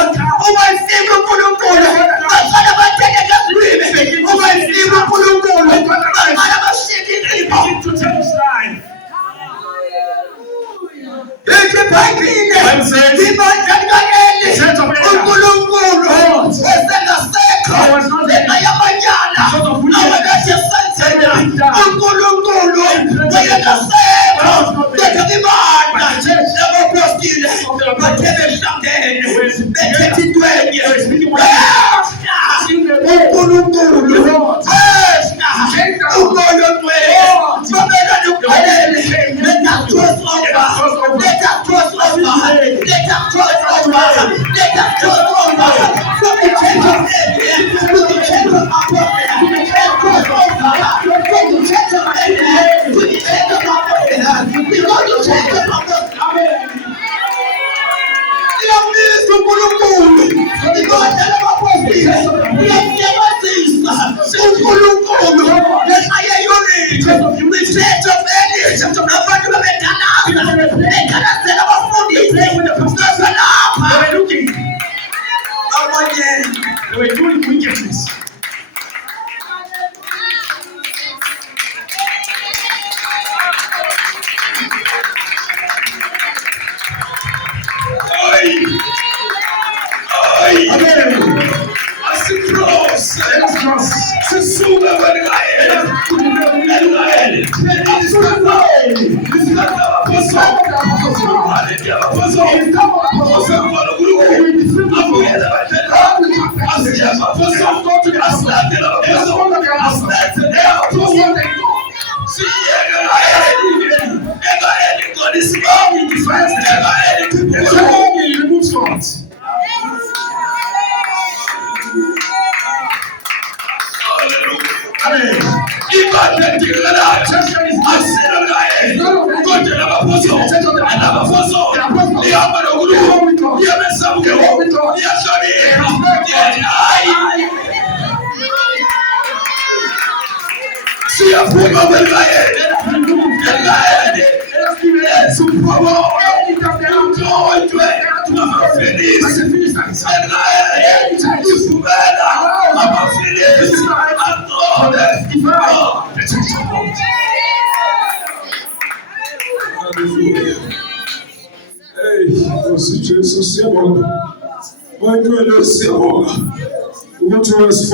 uma efika uNkulunkulu baqala bathekeke ezilwimi uma efika uNkulunkulu baqala bashika inqimba. to tell us life. Lithi iBhayibhile ibandla likaEli uNkulunkulu They were doing wickedness. Jesus,